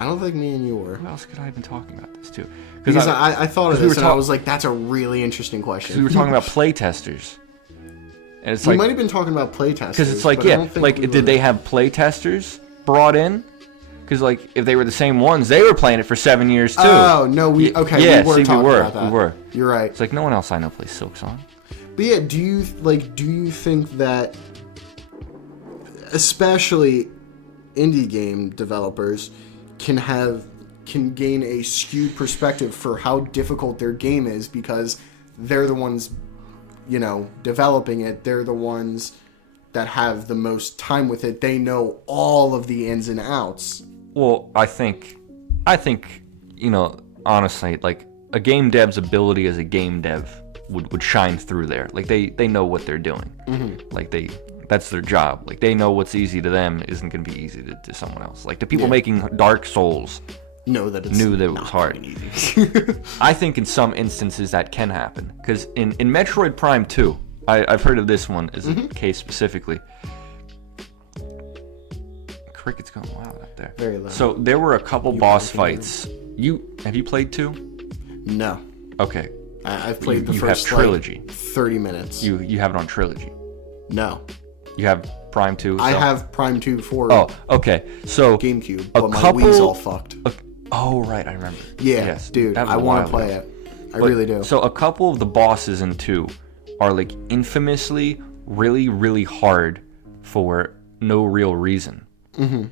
I don't think me and you were. Who else could I have been talking about this to? Because I thought of we this were and I was like, that's a really interesting question. we were talking about play testers. And it's We like, might have been talking about playtesters. because it's like, but I yeah, don't think like, we did were. they have play testers brought in? Because, like, if they were the same ones, they were playing it for 7 years, too. Oh, no, we Yeah, were see, talking we were, about that. we were. You're right. It's like, no one else I know plays Silk Song. But yeah, do you think that, especially indie game developers, can gain a skewed perspective for how difficult their game is because they're the ones, developing it. They're the ones that have the most time with it. They know all of the ins and outs. Well, I think, honestly, like, a game dev's ability as a game dev would shine through there. Like, they know what they're doing. Mm-hmm. Like, that's their job. Like, they know what's easy to them isn't going to be easy to someone else. Like, the people making Dark Souls Know that it's knew that it was not hard. easy. I think in some instances that can happen. Because in Metroid Prime 2, I've heard of this one as a case specifically. Cricket's going wild out there. Very loud. So there were a couple boss fights. Have you played 2? No. Okay. I've played the you first have Trilogy. 30 minutes. You have it on Trilogy. No. You have Prime 2. I have Prime 2 for Oh, okay. So GameCube, but my Wii's all fucked. Oh, right, I remember. Yeah, Yes, dude, that was I a want while to play ago. it. I really do. So a couple of the bosses in 2 are like infamously really, really hard for no real reason. Mm-hmm.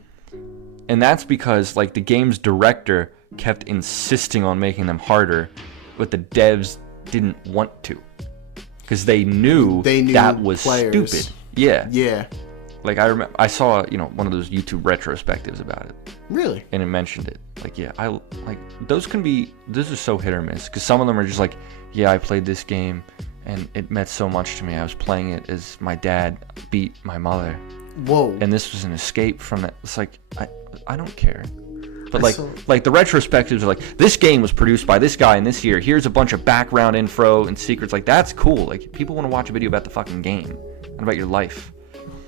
And that's because like the game's director kept insisting on making them harder, but the devs didn't want to. Because they knew that was players. stupid. Yeah. Yeah. Like I saw, one of those YouTube retrospectives about it. Really? And it mentioned it. Like, yeah, those are so hit or miss. Because some of them are just like, yeah, I played this game and it meant so much to me. I was playing it as my dad beat my mother. Whoa. And this was an escape from that. It's like, I don't care. But I like the retrospectives are like, this game was produced by this guy in this year. Here's a bunch of background info and secrets. Like, that's cool. Like, people want to watch a video about the fucking game and about your life.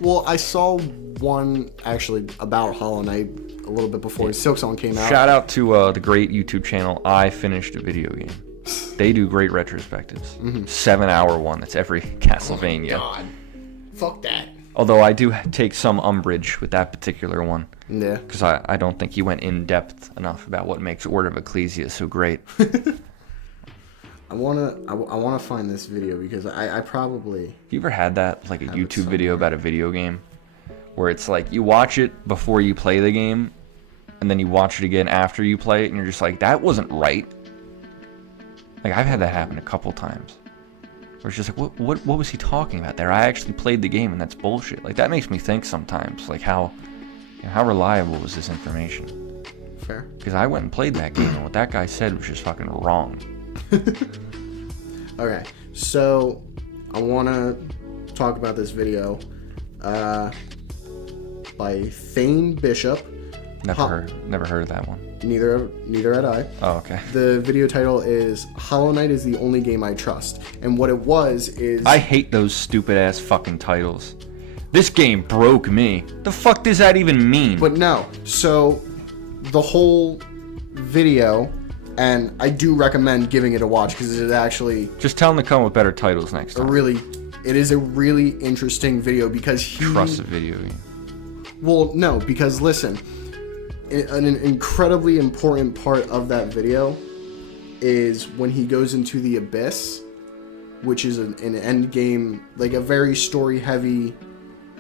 Well, I saw one actually about Hollow Knight a little bit before Silk Song came out. Shout out to the great YouTube channel I Finished a Video Game. They do great retrospectives. 7-hour one that's every Castlevania. Oh my God. Fuck that. Although I do take some umbrage with that particular one. Yeah. Because I don't think he went in depth enough about what makes Order of Ecclesia so great. I wanna find this video because I probably. You ever had that, like a Have it YouTube video about a video game? Where it's like, you watch it before you play the game, and then you watch it again after you play it, and you're just like, that wasn't right. Like, I've had that happen a couple times. Where it's just like, what was he talking about there? I actually played the game, and that's bullshit. Like, that makes me think sometimes, like, how reliable was this information? Fair. Because I went and played that game, and what that guy said was just fucking wrong. Okay, so I want to talk about this video by Thane Bishop. Never heard of that one. Neither had I. Oh, okay. The video title is Hollow Knight is the only game I trust. And what it was is... I hate those stupid ass fucking titles. This game broke me. The fuck does that even mean? But no, so the whole video, and I do recommend giving it a watch because it is actually Just tell him to come with better titles next time. it is a really interesting video because he... Trust a video game. Well, no, because listen, an incredibly important part of that video is when he goes into the Abyss, which is an end game, like a very story heavy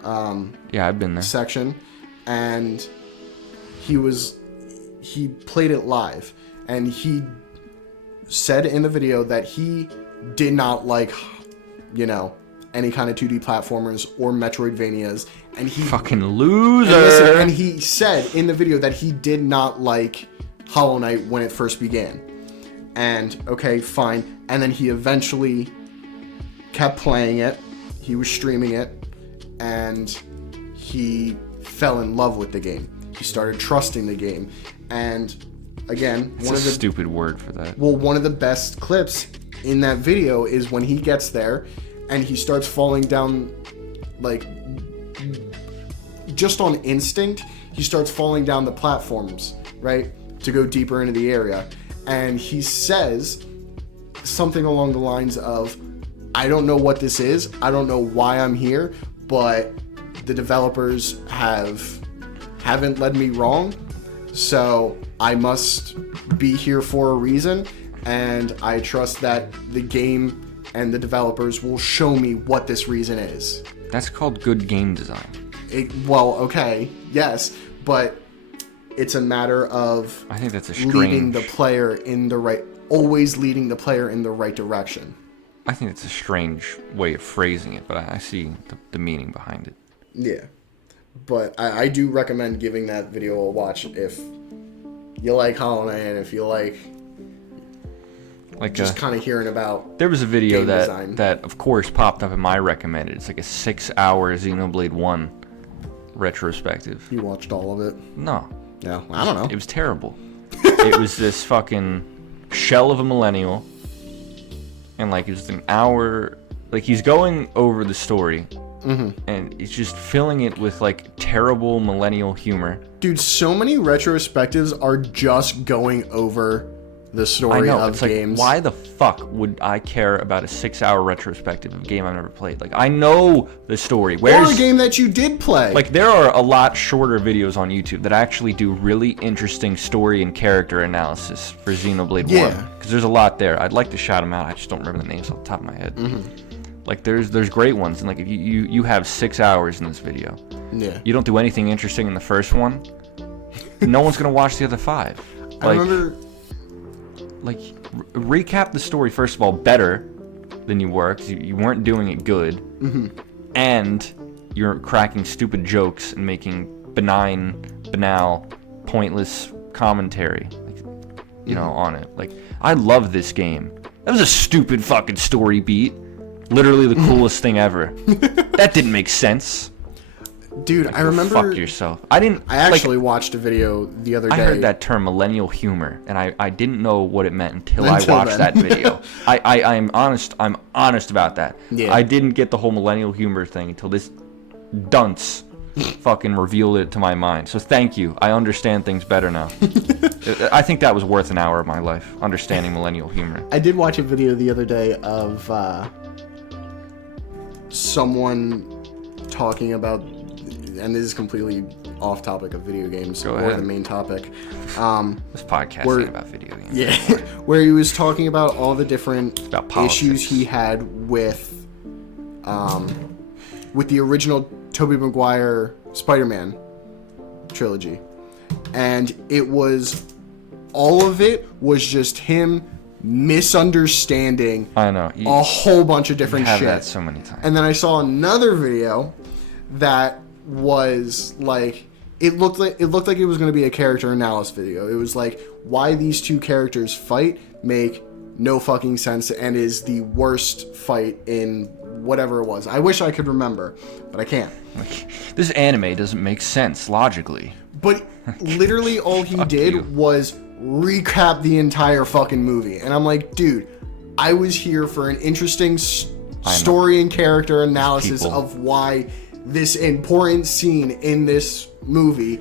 Yeah, I've been there. section, and he played it live, and he said in the video that he did not like, any kind of 2D platformers or Metroidvanias, and he fucking loser. And he said in the video that he did not like Hollow Knight when it first began. And okay, fine. And then he eventually kept playing it. He was streaming it, and he fell in love with the game. He started trusting the game, and again, it's a stupid word for that. Well, one of the best clips in that video is when he gets there and he starts falling down, like, just on instinct, he starts falling down the platforms, right, to go deeper into the area. And he says something along the lines of, I don't know what this is, I don't know why I'm here, but the developers haven't led me wrong, so I must be here for a reason, and I trust that the game and the developers will show me what this reason is. That's called good game design. Well, okay, yes, but it's a matter of I think that's leading the player in the right, always leading the player in the right direction. I think it's a strange way of phrasing it, but I see the meaning behind it. Yeah. But I do recommend giving that video a watch if you like Hollow Knight and if you like just kind of hearing about. There was a video that of course popped up in my recommended. It's like a 6-hour Xenoblade 1 retrospective. You watched all of it? No. Yeah, I don't know. It was terrible. It was this fucking shell of a millennial, and like it was an hour. Like he's going over the story. Mm-hmm. And it's just filling it with like terrible millennial humor. Dude, so many retrospectives are just going over the story of games. Like, why the fuck would I care about a 6-hour retrospective of a game I've never played? Like, I know the story. Or a game that you did play. Like, there are a lot shorter videos on YouTube that actually do really interesting story and character analysis for Xenoblade 1. Because there's a lot there. I'd like to shout them out. I just don't remember the names off the top of my head. Mm-hmm. Like, there's great ones. And, like, if you have 6 hours in this video. Yeah. You don't do anything interesting in the first one. No one's going to watch the other 5. Like, I remember... Like, recap the story, first of all, better than you were, because you weren't doing it good. Mm-hmm. And you're cracking stupid jokes and making banal, pointless commentary, like, you know, on it. Like, I love this game. That was a stupid fucking story beat. Literally the coolest thing ever. That didn't make sense. Dude, like, I remember... Fuck yourself. I actually watched a video the other day. I heard that term, millennial humor, and I didn't know what it meant until I watched that video. I'm honest about that. Yeah. I didn't get the whole millennial humor thing until this dunce fucking revealed it to my mind. So thank you. I understand things better now. I think that was worth an hour of my life, understanding millennial humor. I did watch a video the other day of someone talking about, and this is completely off topic of video games or the main topic. This podcast ain't about video games. Yeah, where he was talking about all the different issues he had with the original Tobey Maguire Spider-Man trilogy, and all of it was just him misunderstanding. I know a whole bunch of different shit. That so many times. And then I saw another video that was like it looked like it was going to be a character analysis video. It was like why these two characters fight make no fucking sense and is the worst fight in whatever it was. I wish I could remember, but I can't. This anime doesn't make sense logically. But literally all he did was recap the entire fucking movie. And I'm like, dude, I was here for an interesting story and character analysis of why this important scene in this movie,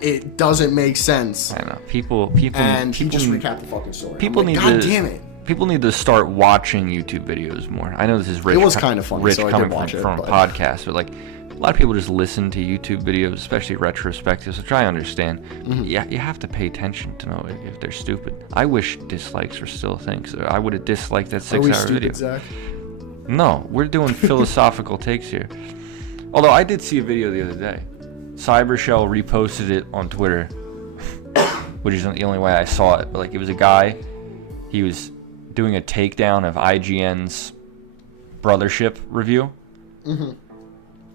it doesn't make sense. I know. People and he just recapped the fucking story. God damn it. People need to start watching YouTube videos more. I know this is rich. It was kind of funny, rich so I coming did watch from a podcast, but like a lot of people just listen to YouTube videos, especially retrospectives, which I understand. Mm-hmm. Yeah, you have to pay attention to know if they're stupid. I wish dislikes were still a thing, so I would have disliked that 6-hour video. Zach? No, we're doing philosophical takes here. Although I did see a video the other day. Cybershell reposted it on Twitter, which isn't the only way I saw it, but like it was a guy, he was doing a takedown of IGN's Brothership review. Mm-hmm.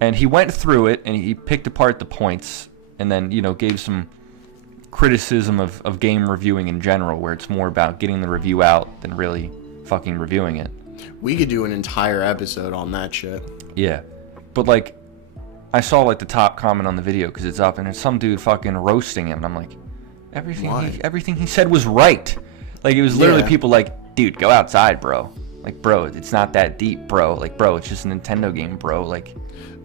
And he went through it, and he picked apart the points, and then, gave some criticism of game reviewing in general, where it's more about getting the review out than really fucking reviewing it. We could do an entire episode on that shit. Yeah. But, like, I saw, like, the top comment on the video, because it's up, and it's some dude fucking roasting him, and I'm like, everything he said was right. Like, it was literally people like, dude, go outside, bro. Like, bro, it's not that deep, bro. Like, bro, it's just a Nintendo game, bro. Like,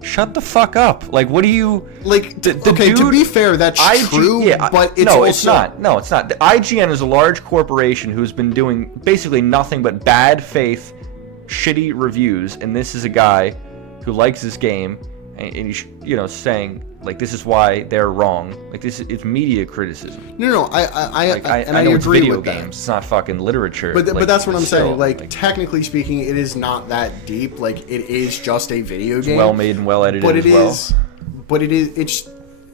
shut the fuck up. Like, what do you... Like, okay, dude, to be fair, that's true, but it's no, also... it's not. No, it's not. The IGN is a large corporation who's been doing basically nothing but bad faith, shitty reviews, and this is a guy who likes this game, and he's, saying, like, this is why they're wrong. Like, it's media criticism. No, I know it's agree video with games. that. It's not fucking literature. But that's what I'm still, saying. Like, technically speaking, it is not that deep. Like, it is just a video game. Well made and well edited But it's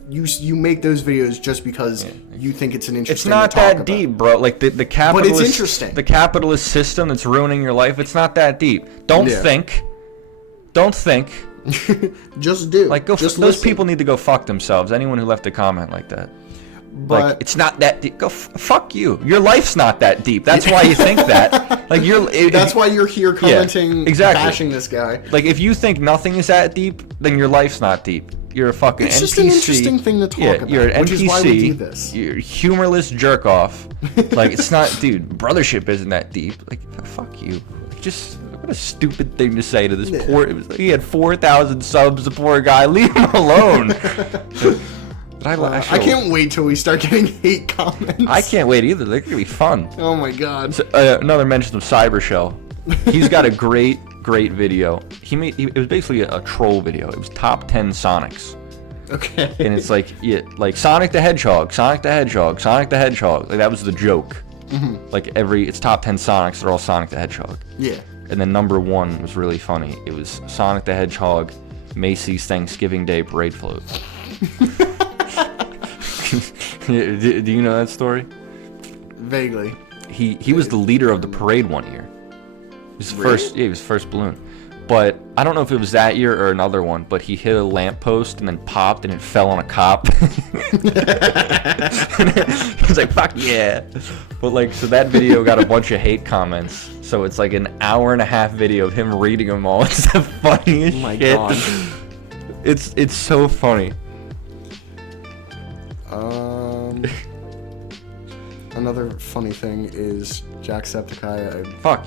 you make those videos just because you think it's an interesting. It's not to talk that about. deep, bro. Like the capitalist. But it's interesting. The capitalist system that's ruining your life. It's not that deep. Don't think. Just do. Like, those people need to go fuck themselves. Anyone who left a comment like that. But like, it's not that deep. Go fuck you. Your life's not that deep. That's why you think that. Like, that's why you're here commenting, exactly. bashing this guy. Like, if you think nothing is that deep, then your life's not deep. You're a fucking it's NPC. It's just an interesting thing to talk about. You're an which NPC. Is why we do this. You're a humorless jerk off. Like, it's not, dude. Brothership isn't that deep. Like, fuck you. Like, just what a stupid thing to say to this poor. It was like he had 4,000 subs. The poor guy. Leave him alone. I can't wait till we start getting hate comments. I can't wait either. They're gonna be fun. Oh my god. So, another mention of Cybershell. He's got a great video. It was basically a troll video. It was top 10 Sonics. Okay. And it's like Sonic the Hedgehog. Like, that was the joke. Mm-hmm. Like, it's top 10 Sonics. They're all Sonic the Hedgehog. Yeah. And then number 1 was really funny. It was Sonic the Hedgehog, Macy's Thanksgiving Day Parade Float. Do you know that story? Vaguely. He was the leader of the parade one year. He was first balloon. But I don't know if it was that year or another one, but he hit a lamppost and then popped and it fell on a cop. He was like, fuck yeah. But like, so that video got a bunch of hate comments. So it's like an hour and a half video of him reading them all. It's the funniest shit. Oh my god. It's so funny. Another funny thing is Jacksepticeye. Fuck.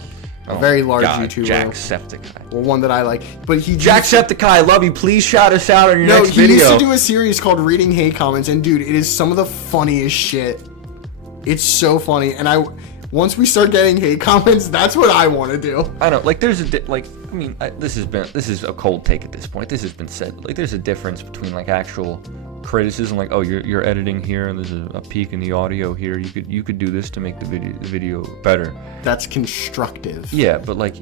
A very large YouTuber. Jacksepticeye. Well, one that I like. But Jacksepticeye, I love you. Please shout us out on your next video. No, he used to do a series called Reading Hate Comments, and dude, it is some of the funniest shit. It's so funny, and once we start getting hate comments, that's what I want to do. I know, like, this is a cold take at this point. This has been said. Like, there's a difference between like actual criticism, like, oh, you're editing here and there's a peak in the audio here, you could do this to make the video better. That's constructive. Yeah, but like,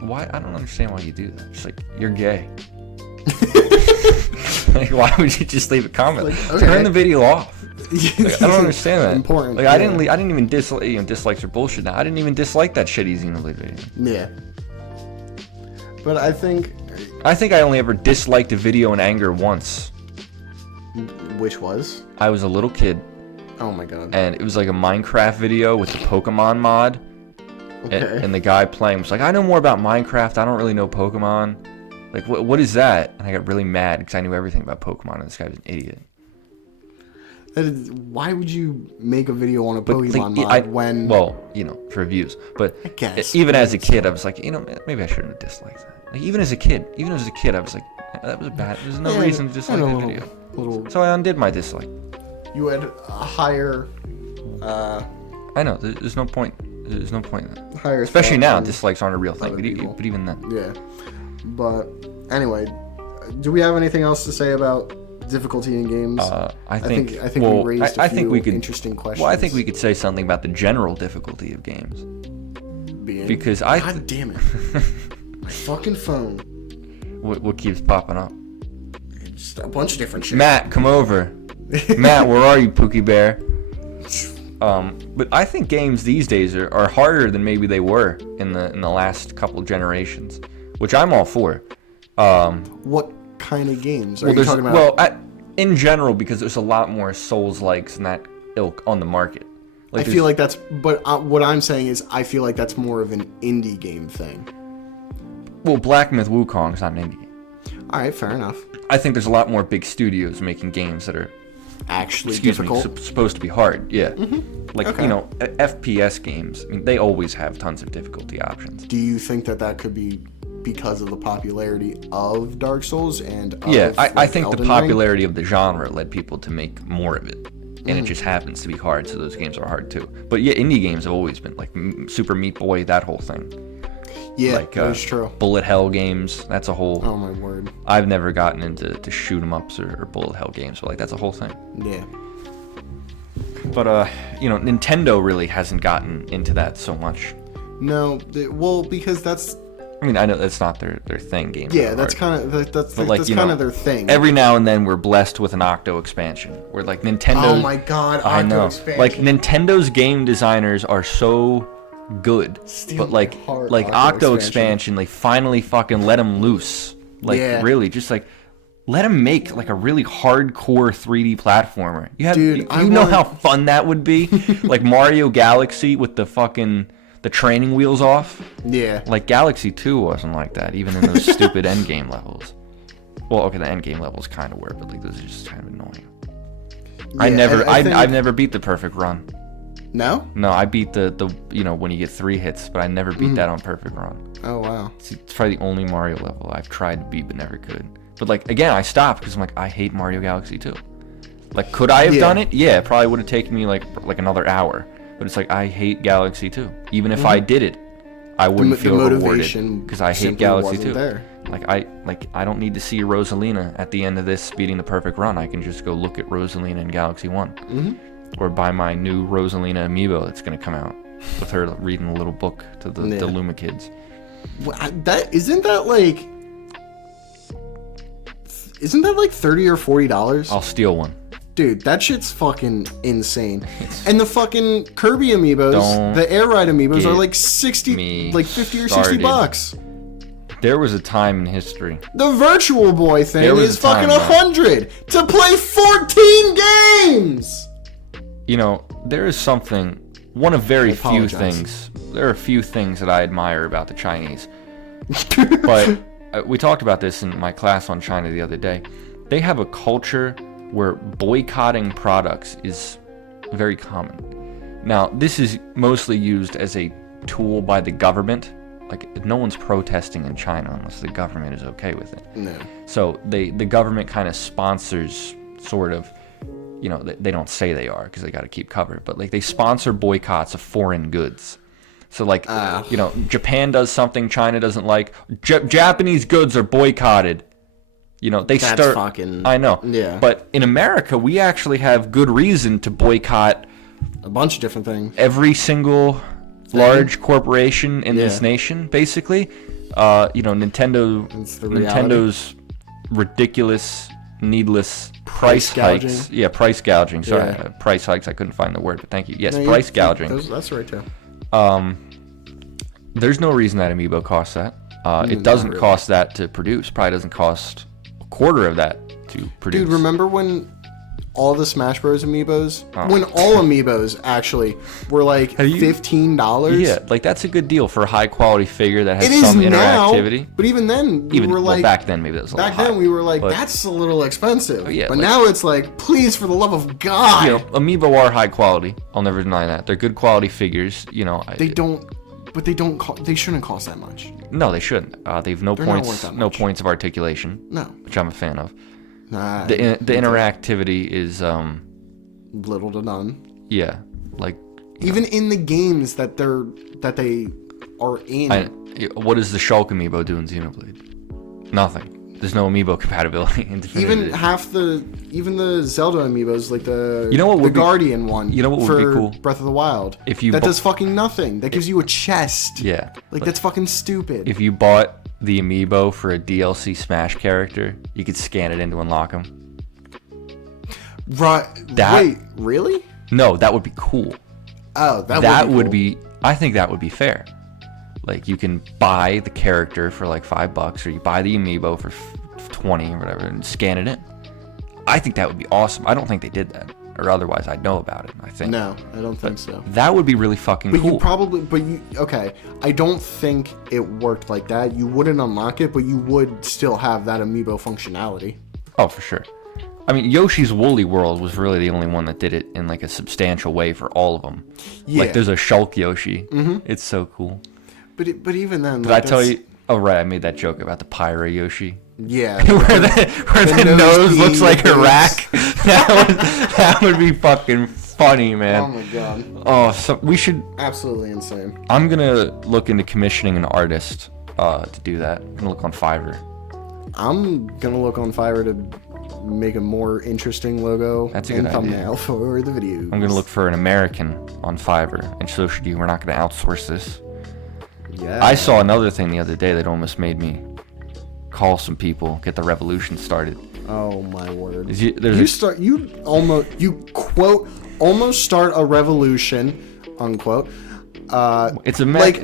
why? I don't understand why you do that. Just like, you're gay. Like, why would you just leave a comment? Like, okay. Turn the video off. Like, I don't understand that. Important. Like, I didn't even dislike, dislikes are bullshit now. I didn't even dislike that shitty Xenoblade video. Yeah. But I think I only ever disliked a video in anger once. Which was? I was a little kid. Oh my god. And it was like a Minecraft video with the Pokemon mod. Okay. And the guy playing was like, I know more about Minecraft. I don't really know Pokemon. Like, what is that? And I got really mad because I knew everything about Pokemon and this guy was an idiot. Why would you make a video on a Pokemon mod when... Well, for views. But even as a kid, I was like, maybe I shouldn't have disliked that. Like, even as a kid, I was like, that was bad. There's no reason to dislike the video. So I undid my dislike. You had a higher... I know, there's no point. There's no point in that. Higher Especially now, dislikes aren't a real thing. But even then. Yeah. But anyway, do we have anything else to say about difficulty in games? I think we raised a few interesting questions. Well, I think we could say something about the general difficulty of games. Because God damn it. My fucking phone. What keeps popping up? Just a bunch of different shit. Matt, come over. Matt, where are you, Pookie Bear? But I think games these days are harder than maybe they were in the last couple generations. which I'm all for. What kind of games are you talking about? Well, in general, because there's a lot more Souls-likes and that ilk on the market. I feel like that's... But what I'm saying is I feel like that's more of an indie game thing. Well, Black Myth Wukong's not an indie game. All right, fair enough. I think there's a lot more big studios making games that are... Actually difficult. Supposed to be hard, yeah. Mm-hmm. Like, Okay. you know, FPS games, I mean, they always have tons of difficulty options. Do you think that could be because of the popularity of Dark Souls and of, Yeah, I like, think the Elden popularity of the genre led people to make more of it. And it just happens to be hard, so those games are hard too. But yeah, indie games have always been, like Super Meat Boy, that whole thing. Yeah, Like, that's true. Bullet hell games, that's a whole... Oh, my word. I've never gotten into shoot 'em ups or bullet hell games, but like that's a whole thing. Yeah. But you know, Nintendo really hasn't gotten into that so much. No, well, because that's... I mean, I know that's not their thing. Games. Yeah, that's kind of that's like, you kind know, of their thing. Every now and then, we're blessed with an Octo expansion, where like Nintendo. Oh my God, I Octo know. expansion. Like Nintendo's game designers are so good, Steal but my like heart, Octo expansion, they finally fucking let them loose. Like Yeah. really, just like let them make like a really hardcore 3D platformer. You have, Dude, I you know want- how fun that would be, like Mario Galaxy with the training wheels off. Yeah. Like Galaxy 2 wasn't like that, even in those stupid endgame levels. Well, okay, the endgame levels kind of were, but like those are just kind of annoying. I've never beat the perfect run. No? No, I beat the you know when you get 3 hits, but I never beat that on perfect run. Oh wow. It's probably the only Mario level I've tried to beat but never could. But like again, I stopped because I'm like I hate Mario Galaxy 2. Like could I have done it? Yeah, it probably would have taken me like another hour. But it's like I hate Galaxy 2. Even if I did it, I wouldn't feel rewarded because I hate Galaxy 2. There. Like I don't need to see Rosalina at the end of this beating the perfect run. I can just go look at Rosalina in Galaxy 1. Or buy my new Rosalina amiibo that's going to come out with her reading a little book to the Luma kids. Well, isn't that like $30 or $40? I'll steal one. Dude, that shit's fucking insane. And the fucking Kirby amiibos, the Air Ride amiibos are like 50 or 60 bucks. There was a time in history. The Virtual Boy thing is fucking time, 100 to play 14 games. You know, there is something, one of very few things. There are a few things that I admire about the Chinese. But we talked about this in my class on China the other day. They have a culture where boycotting products is very common. Now, this is mostly used as a tool by the government. Like, no one's protesting in China unless the government is okay with it. No. So the government kind of sponsors, sort of, you know, they don't say they are because they got to keep cover, but like they sponsor boycotts of foreign goods. So like, you know, Japan does something China doesn't like. Japanese goods are boycotted. You know, that's fucking... I know. Yeah. But in America, we actually have good reason to boycott a bunch of different things. Every single large corporation in this nation, basically. You know, Nintendo's ridiculous, needless price hikes. Yeah, price gouging. Sorry, price hikes. I couldn't find the word, but thank you. Yes, price gouging. That's right too. There's no reason that amiibo costs that. It doesn't cost that to produce. Probably doesn't cost a quarter of that to produce. Dude, remember when all the Smash Bros. Amiibos, when all amiibos actually were like $15? Yeah, like that's a good deal for a high quality figure that has some interactivity. But even then, we were like, back then maybe that was a little high. Back then we were like, that's a little expensive. Yeah, but like, now it's like, please, for the love of God. You know, amiibo are high quality. I'll never deny that. They're good quality figures. You know, they shouldn't cost that much. No, they shouldn't. They've no points of articulation. No, which I'm a fan of. Nah, the interactivity is little to none. Yeah, like even in the games that they are in. What does the Shulk amiibo do in Xenoblade? Nothing. There's no amiibo compatibility in Definitive. Even the Zelda amiibos, like the Guardian one. You know what would be cool? Breath of the Wild. That does fucking nothing. That gives you a chest. Yeah. Like that's fucking stupid. If you bought the amiibo for a DLC Smash character, you could scan it in to unlock him. Right. Wait, really? No, that would be cool. Oh, that would be. I think that would be fair. Like, you can buy the character for like $5, or you buy the amiibo for 20 or whatever, and scan it in. I think that would be awesome. I don't think they did that, or otherwise I'd know about it. I think. No, I don't think so. That would be really fucking But cool. okay. I don't think it worked like that. You wouldn't unlock it, but you would still have that amiibo functionality. Oh, for sure. I mean, Yoshi's Woolly World was really the only one that did it in like a substantial way for all of them. Yeah. Like, there's a Shulk Yoshi. Mm-hmm. It's so cool. But even then, Did I tell you? Oh, right. I made that joke about the Pyro Yoshi. Yeah. where the nose looks like a rack. That would be fucking funny, man. Oh my god. Oh, so we should. Absolutely insane. I'm gonna look into commissioning an artist to do that. I'm gonna look on Fiverr. I'm gonna look on Fiverr to make a more interesting logo That's a and good thumbnail idea. for the video. I'm gonna look for an American on Fiverr, and so should you. We're not gonna outsource this. Yeah. I saw another thing the other day that almost made me call some people, get the revolution started. Oh my word. Almost start a revolution, unquote. It's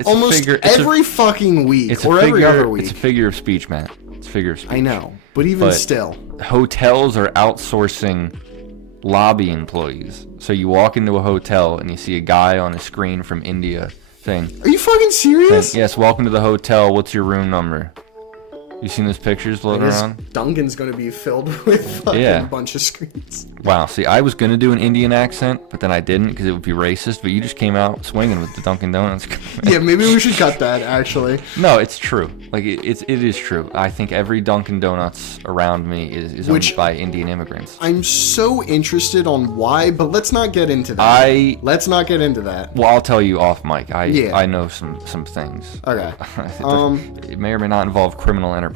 almost every fucking week or every other week. It's a figure of speech, man. It's a figure of speech. I know, but even still, hotels are outsourcing lobby employees. So you walk into a hotel and you see a guy on a screen from India saying, "Are you fucking serious?" Yes, welcome to the hotel. What's your room number? You seen those pictures floating around? Duncan's gonna be filled with fucking bunch of screens. Wow. See, I was gonna do an Indian accent, but then I didn't because it would be racist. But you just came out swinging with the Dunkin' Donuts. Yeah, maybe we should cut that. Actually. No, it's true. Like it is true. I think every Dunkin' Donuts around me is owned by Indian immigrants. I'm so interested on why, but let's not get into that. Let's not get into that. Well, I'll tell you off mic. I know some things. Okay. It may or may not involve criminal enterprise.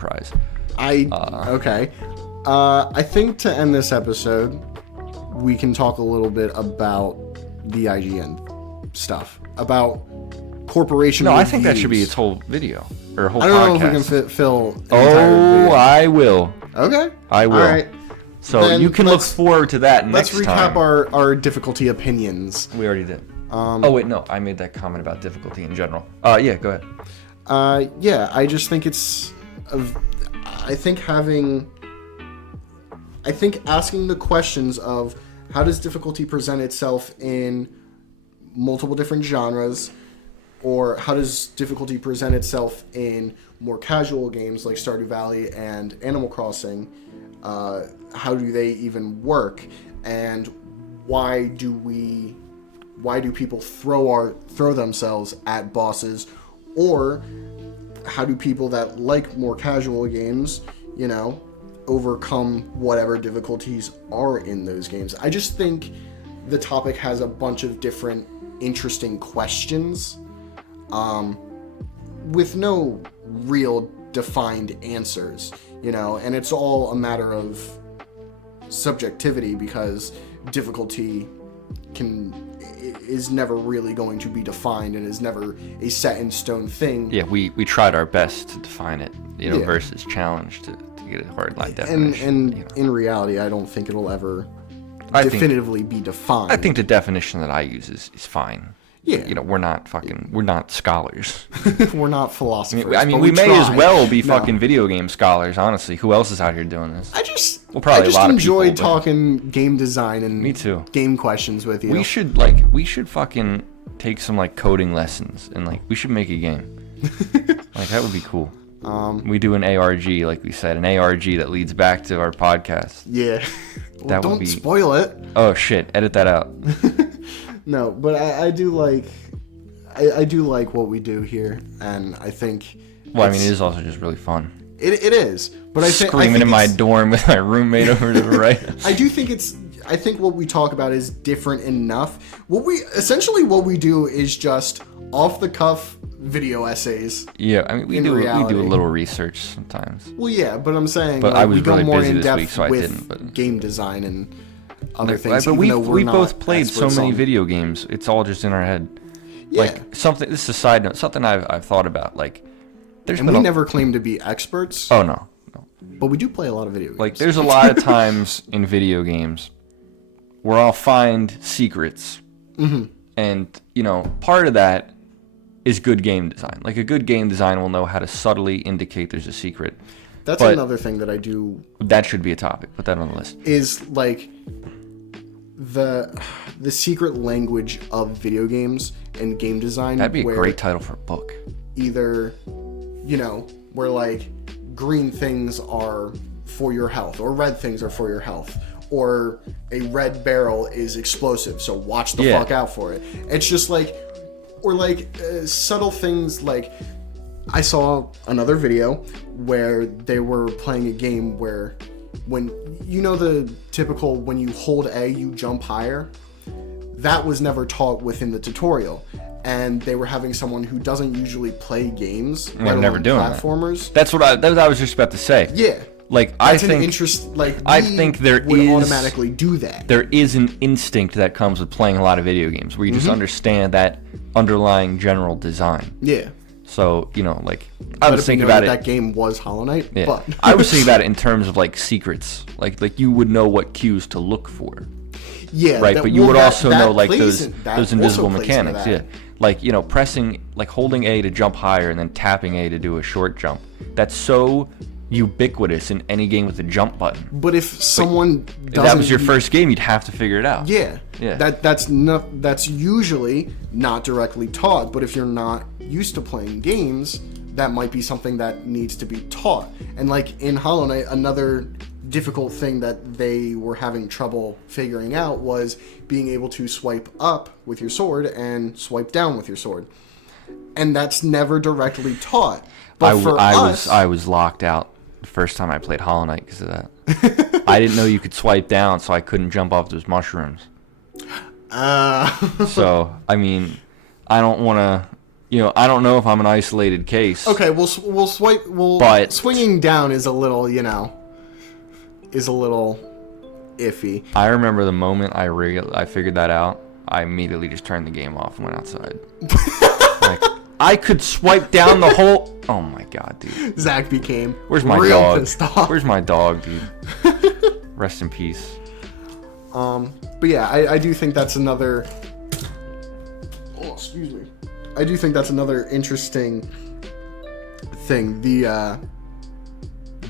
Okay. I think to end this episode, we can talk a little bit about the IGN stuff, about corporation. No, reviews. I think that should be its whole video or whole podcast. I don't know if we can fill. An entire video. I will. Okay. I will. All right. So then you can look forward to that next time. Let's recap our difficulty opinions. We already did. Oh wait, no, I made that comment about difficulty in general. Yeah, go ahead. Yeah, I just think I think asking the questions of how does difficulty present itself in multiple different genres, or how does difficulty present itself in more casual games like Stardew Valley and Animal Crossing, how do they even work, and why do people throw themselves at bosses, or how do people that like more casual games, overcome whatever difficulties are in those games? I just think the topic has a bunch of different interesting questions, with no real defined answers, and it's all a matter of subjectivity, because difficulty is never really going to be defined and is never a set in stone thing. Yeah, we tried our best to define it, versus challenge to get a hard line definition. And in reality, I don't think it'll ever definitively be defined. I think the definition that I use is fine. Yeah. We're not scholars. We're not philosophers. I mean, we may as well be fucking video game scholars, honestly. Who else is out here doing this? I just enjoy talking game design and me too. Game questions with you. We should fucking take some coding lessons, and we should make a game. That would be cool. We do an ARG, like we said, an ARG that leads back to our podcast. Yeah. Well, don't spoil it. Oh shit! Edit that out. No, but I do like what we do here, and I think. Well, I mean, it is also just really fun. It is, but I think screaming in my dorm with my roommate over to the right. I think what we talk about is different enough. What we do is just off the cuff video essays. Yeah, I mean, we do a little research sometimes. Well, yeah, but I'm saying, but I was really busy this week, so I with didn't. But game design and other things. But we both played so many video games. It's all just in our head. Yeah. This is a side note. Something I've thought about. We never claim to be experts. Oh no. But we do play a lot of video games. There's a lot of times in video games where I'll find secrets, and part of that is good game design. Like, a good game design will know how to subtly indicate there's a secret. That's another thing that I do. That should be a topic. Put that on the list. Is like the secret language of video games and game design. That'd be a great title for a book. Either, where like green things are for your health, or red things are for your health, or a red barrel is explosive, so watch the fuck out for it. It's just like, or like subtle things. Like, I saw another video where they were playing a game where when the typical when you hold A you jump higher, that was never taught within the tutorial, and they were having someone who doesn't usually play games, let alone never doing platformers. That's what I was just about to say. Yeah. Like, I think there would is automatically do that. There is an instinct that comes with playing a lot of video games where you just understand that underlying general design. Yeah. So, like, I was thinking about it. That game was Hollow Knight. Yeah. But I was thinking about it in terms of like secrets. Like you would know what cues to look for. Yeah. Right. But you would also know like those invisible mechanics. Yeah. Like, pressing, like holding A to jump higher and then tapping A to do a short jump. That's so ubiquitous in any game with a jump button. But if someone if that was your first game, you'd have to figure it out. Yeah. That's usually not directly taught, but if you're not used to playing games, that might be something that needs to be taught. And like in Hollow Knight, another difficult thing that they were having trouble figuring out was being able to swipe up with your sword and swipe down with your sword. And that's never directly taught. But I was locked out the first time I played Hollow Knight because of that. I didn't know you could swipe down, so I couldn't jump off those mushrooms. So, I mean, I don't want to... I don't know if I'm an isolated case. Okay, we'll swipe. But swinging down is a little, iffy. I remember the moment I figured that out. I immediately just turned the game off and went outside. Like, I could swipe down the whole. Oh my god, dude. Zach became. Where's my real dog? Pissed off. Where's my dog, dude? Rest in peace. But yeah, I do think that's another. Oh, excuse me. I do think that's another interesting thing. The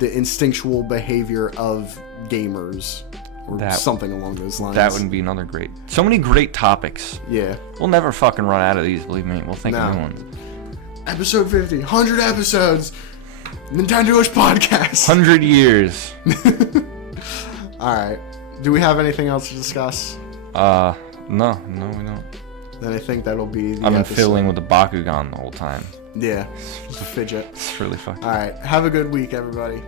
instinctual behavior of gamers, or something along those lines. That would be another great. So many great topics. Yeah. We'll never fucking run out of these, believe me. We'll think of new ones. Episode 50, 100 episodes. Nintendoish podcast. 100 years. All right. Do we have anything else to discuss? No, we don't. Then I think that'll be the I've been fiddling with the Bakugan the whole time. Yeah, it's a fidget. It's really fucking. All right, have a good week, everybody.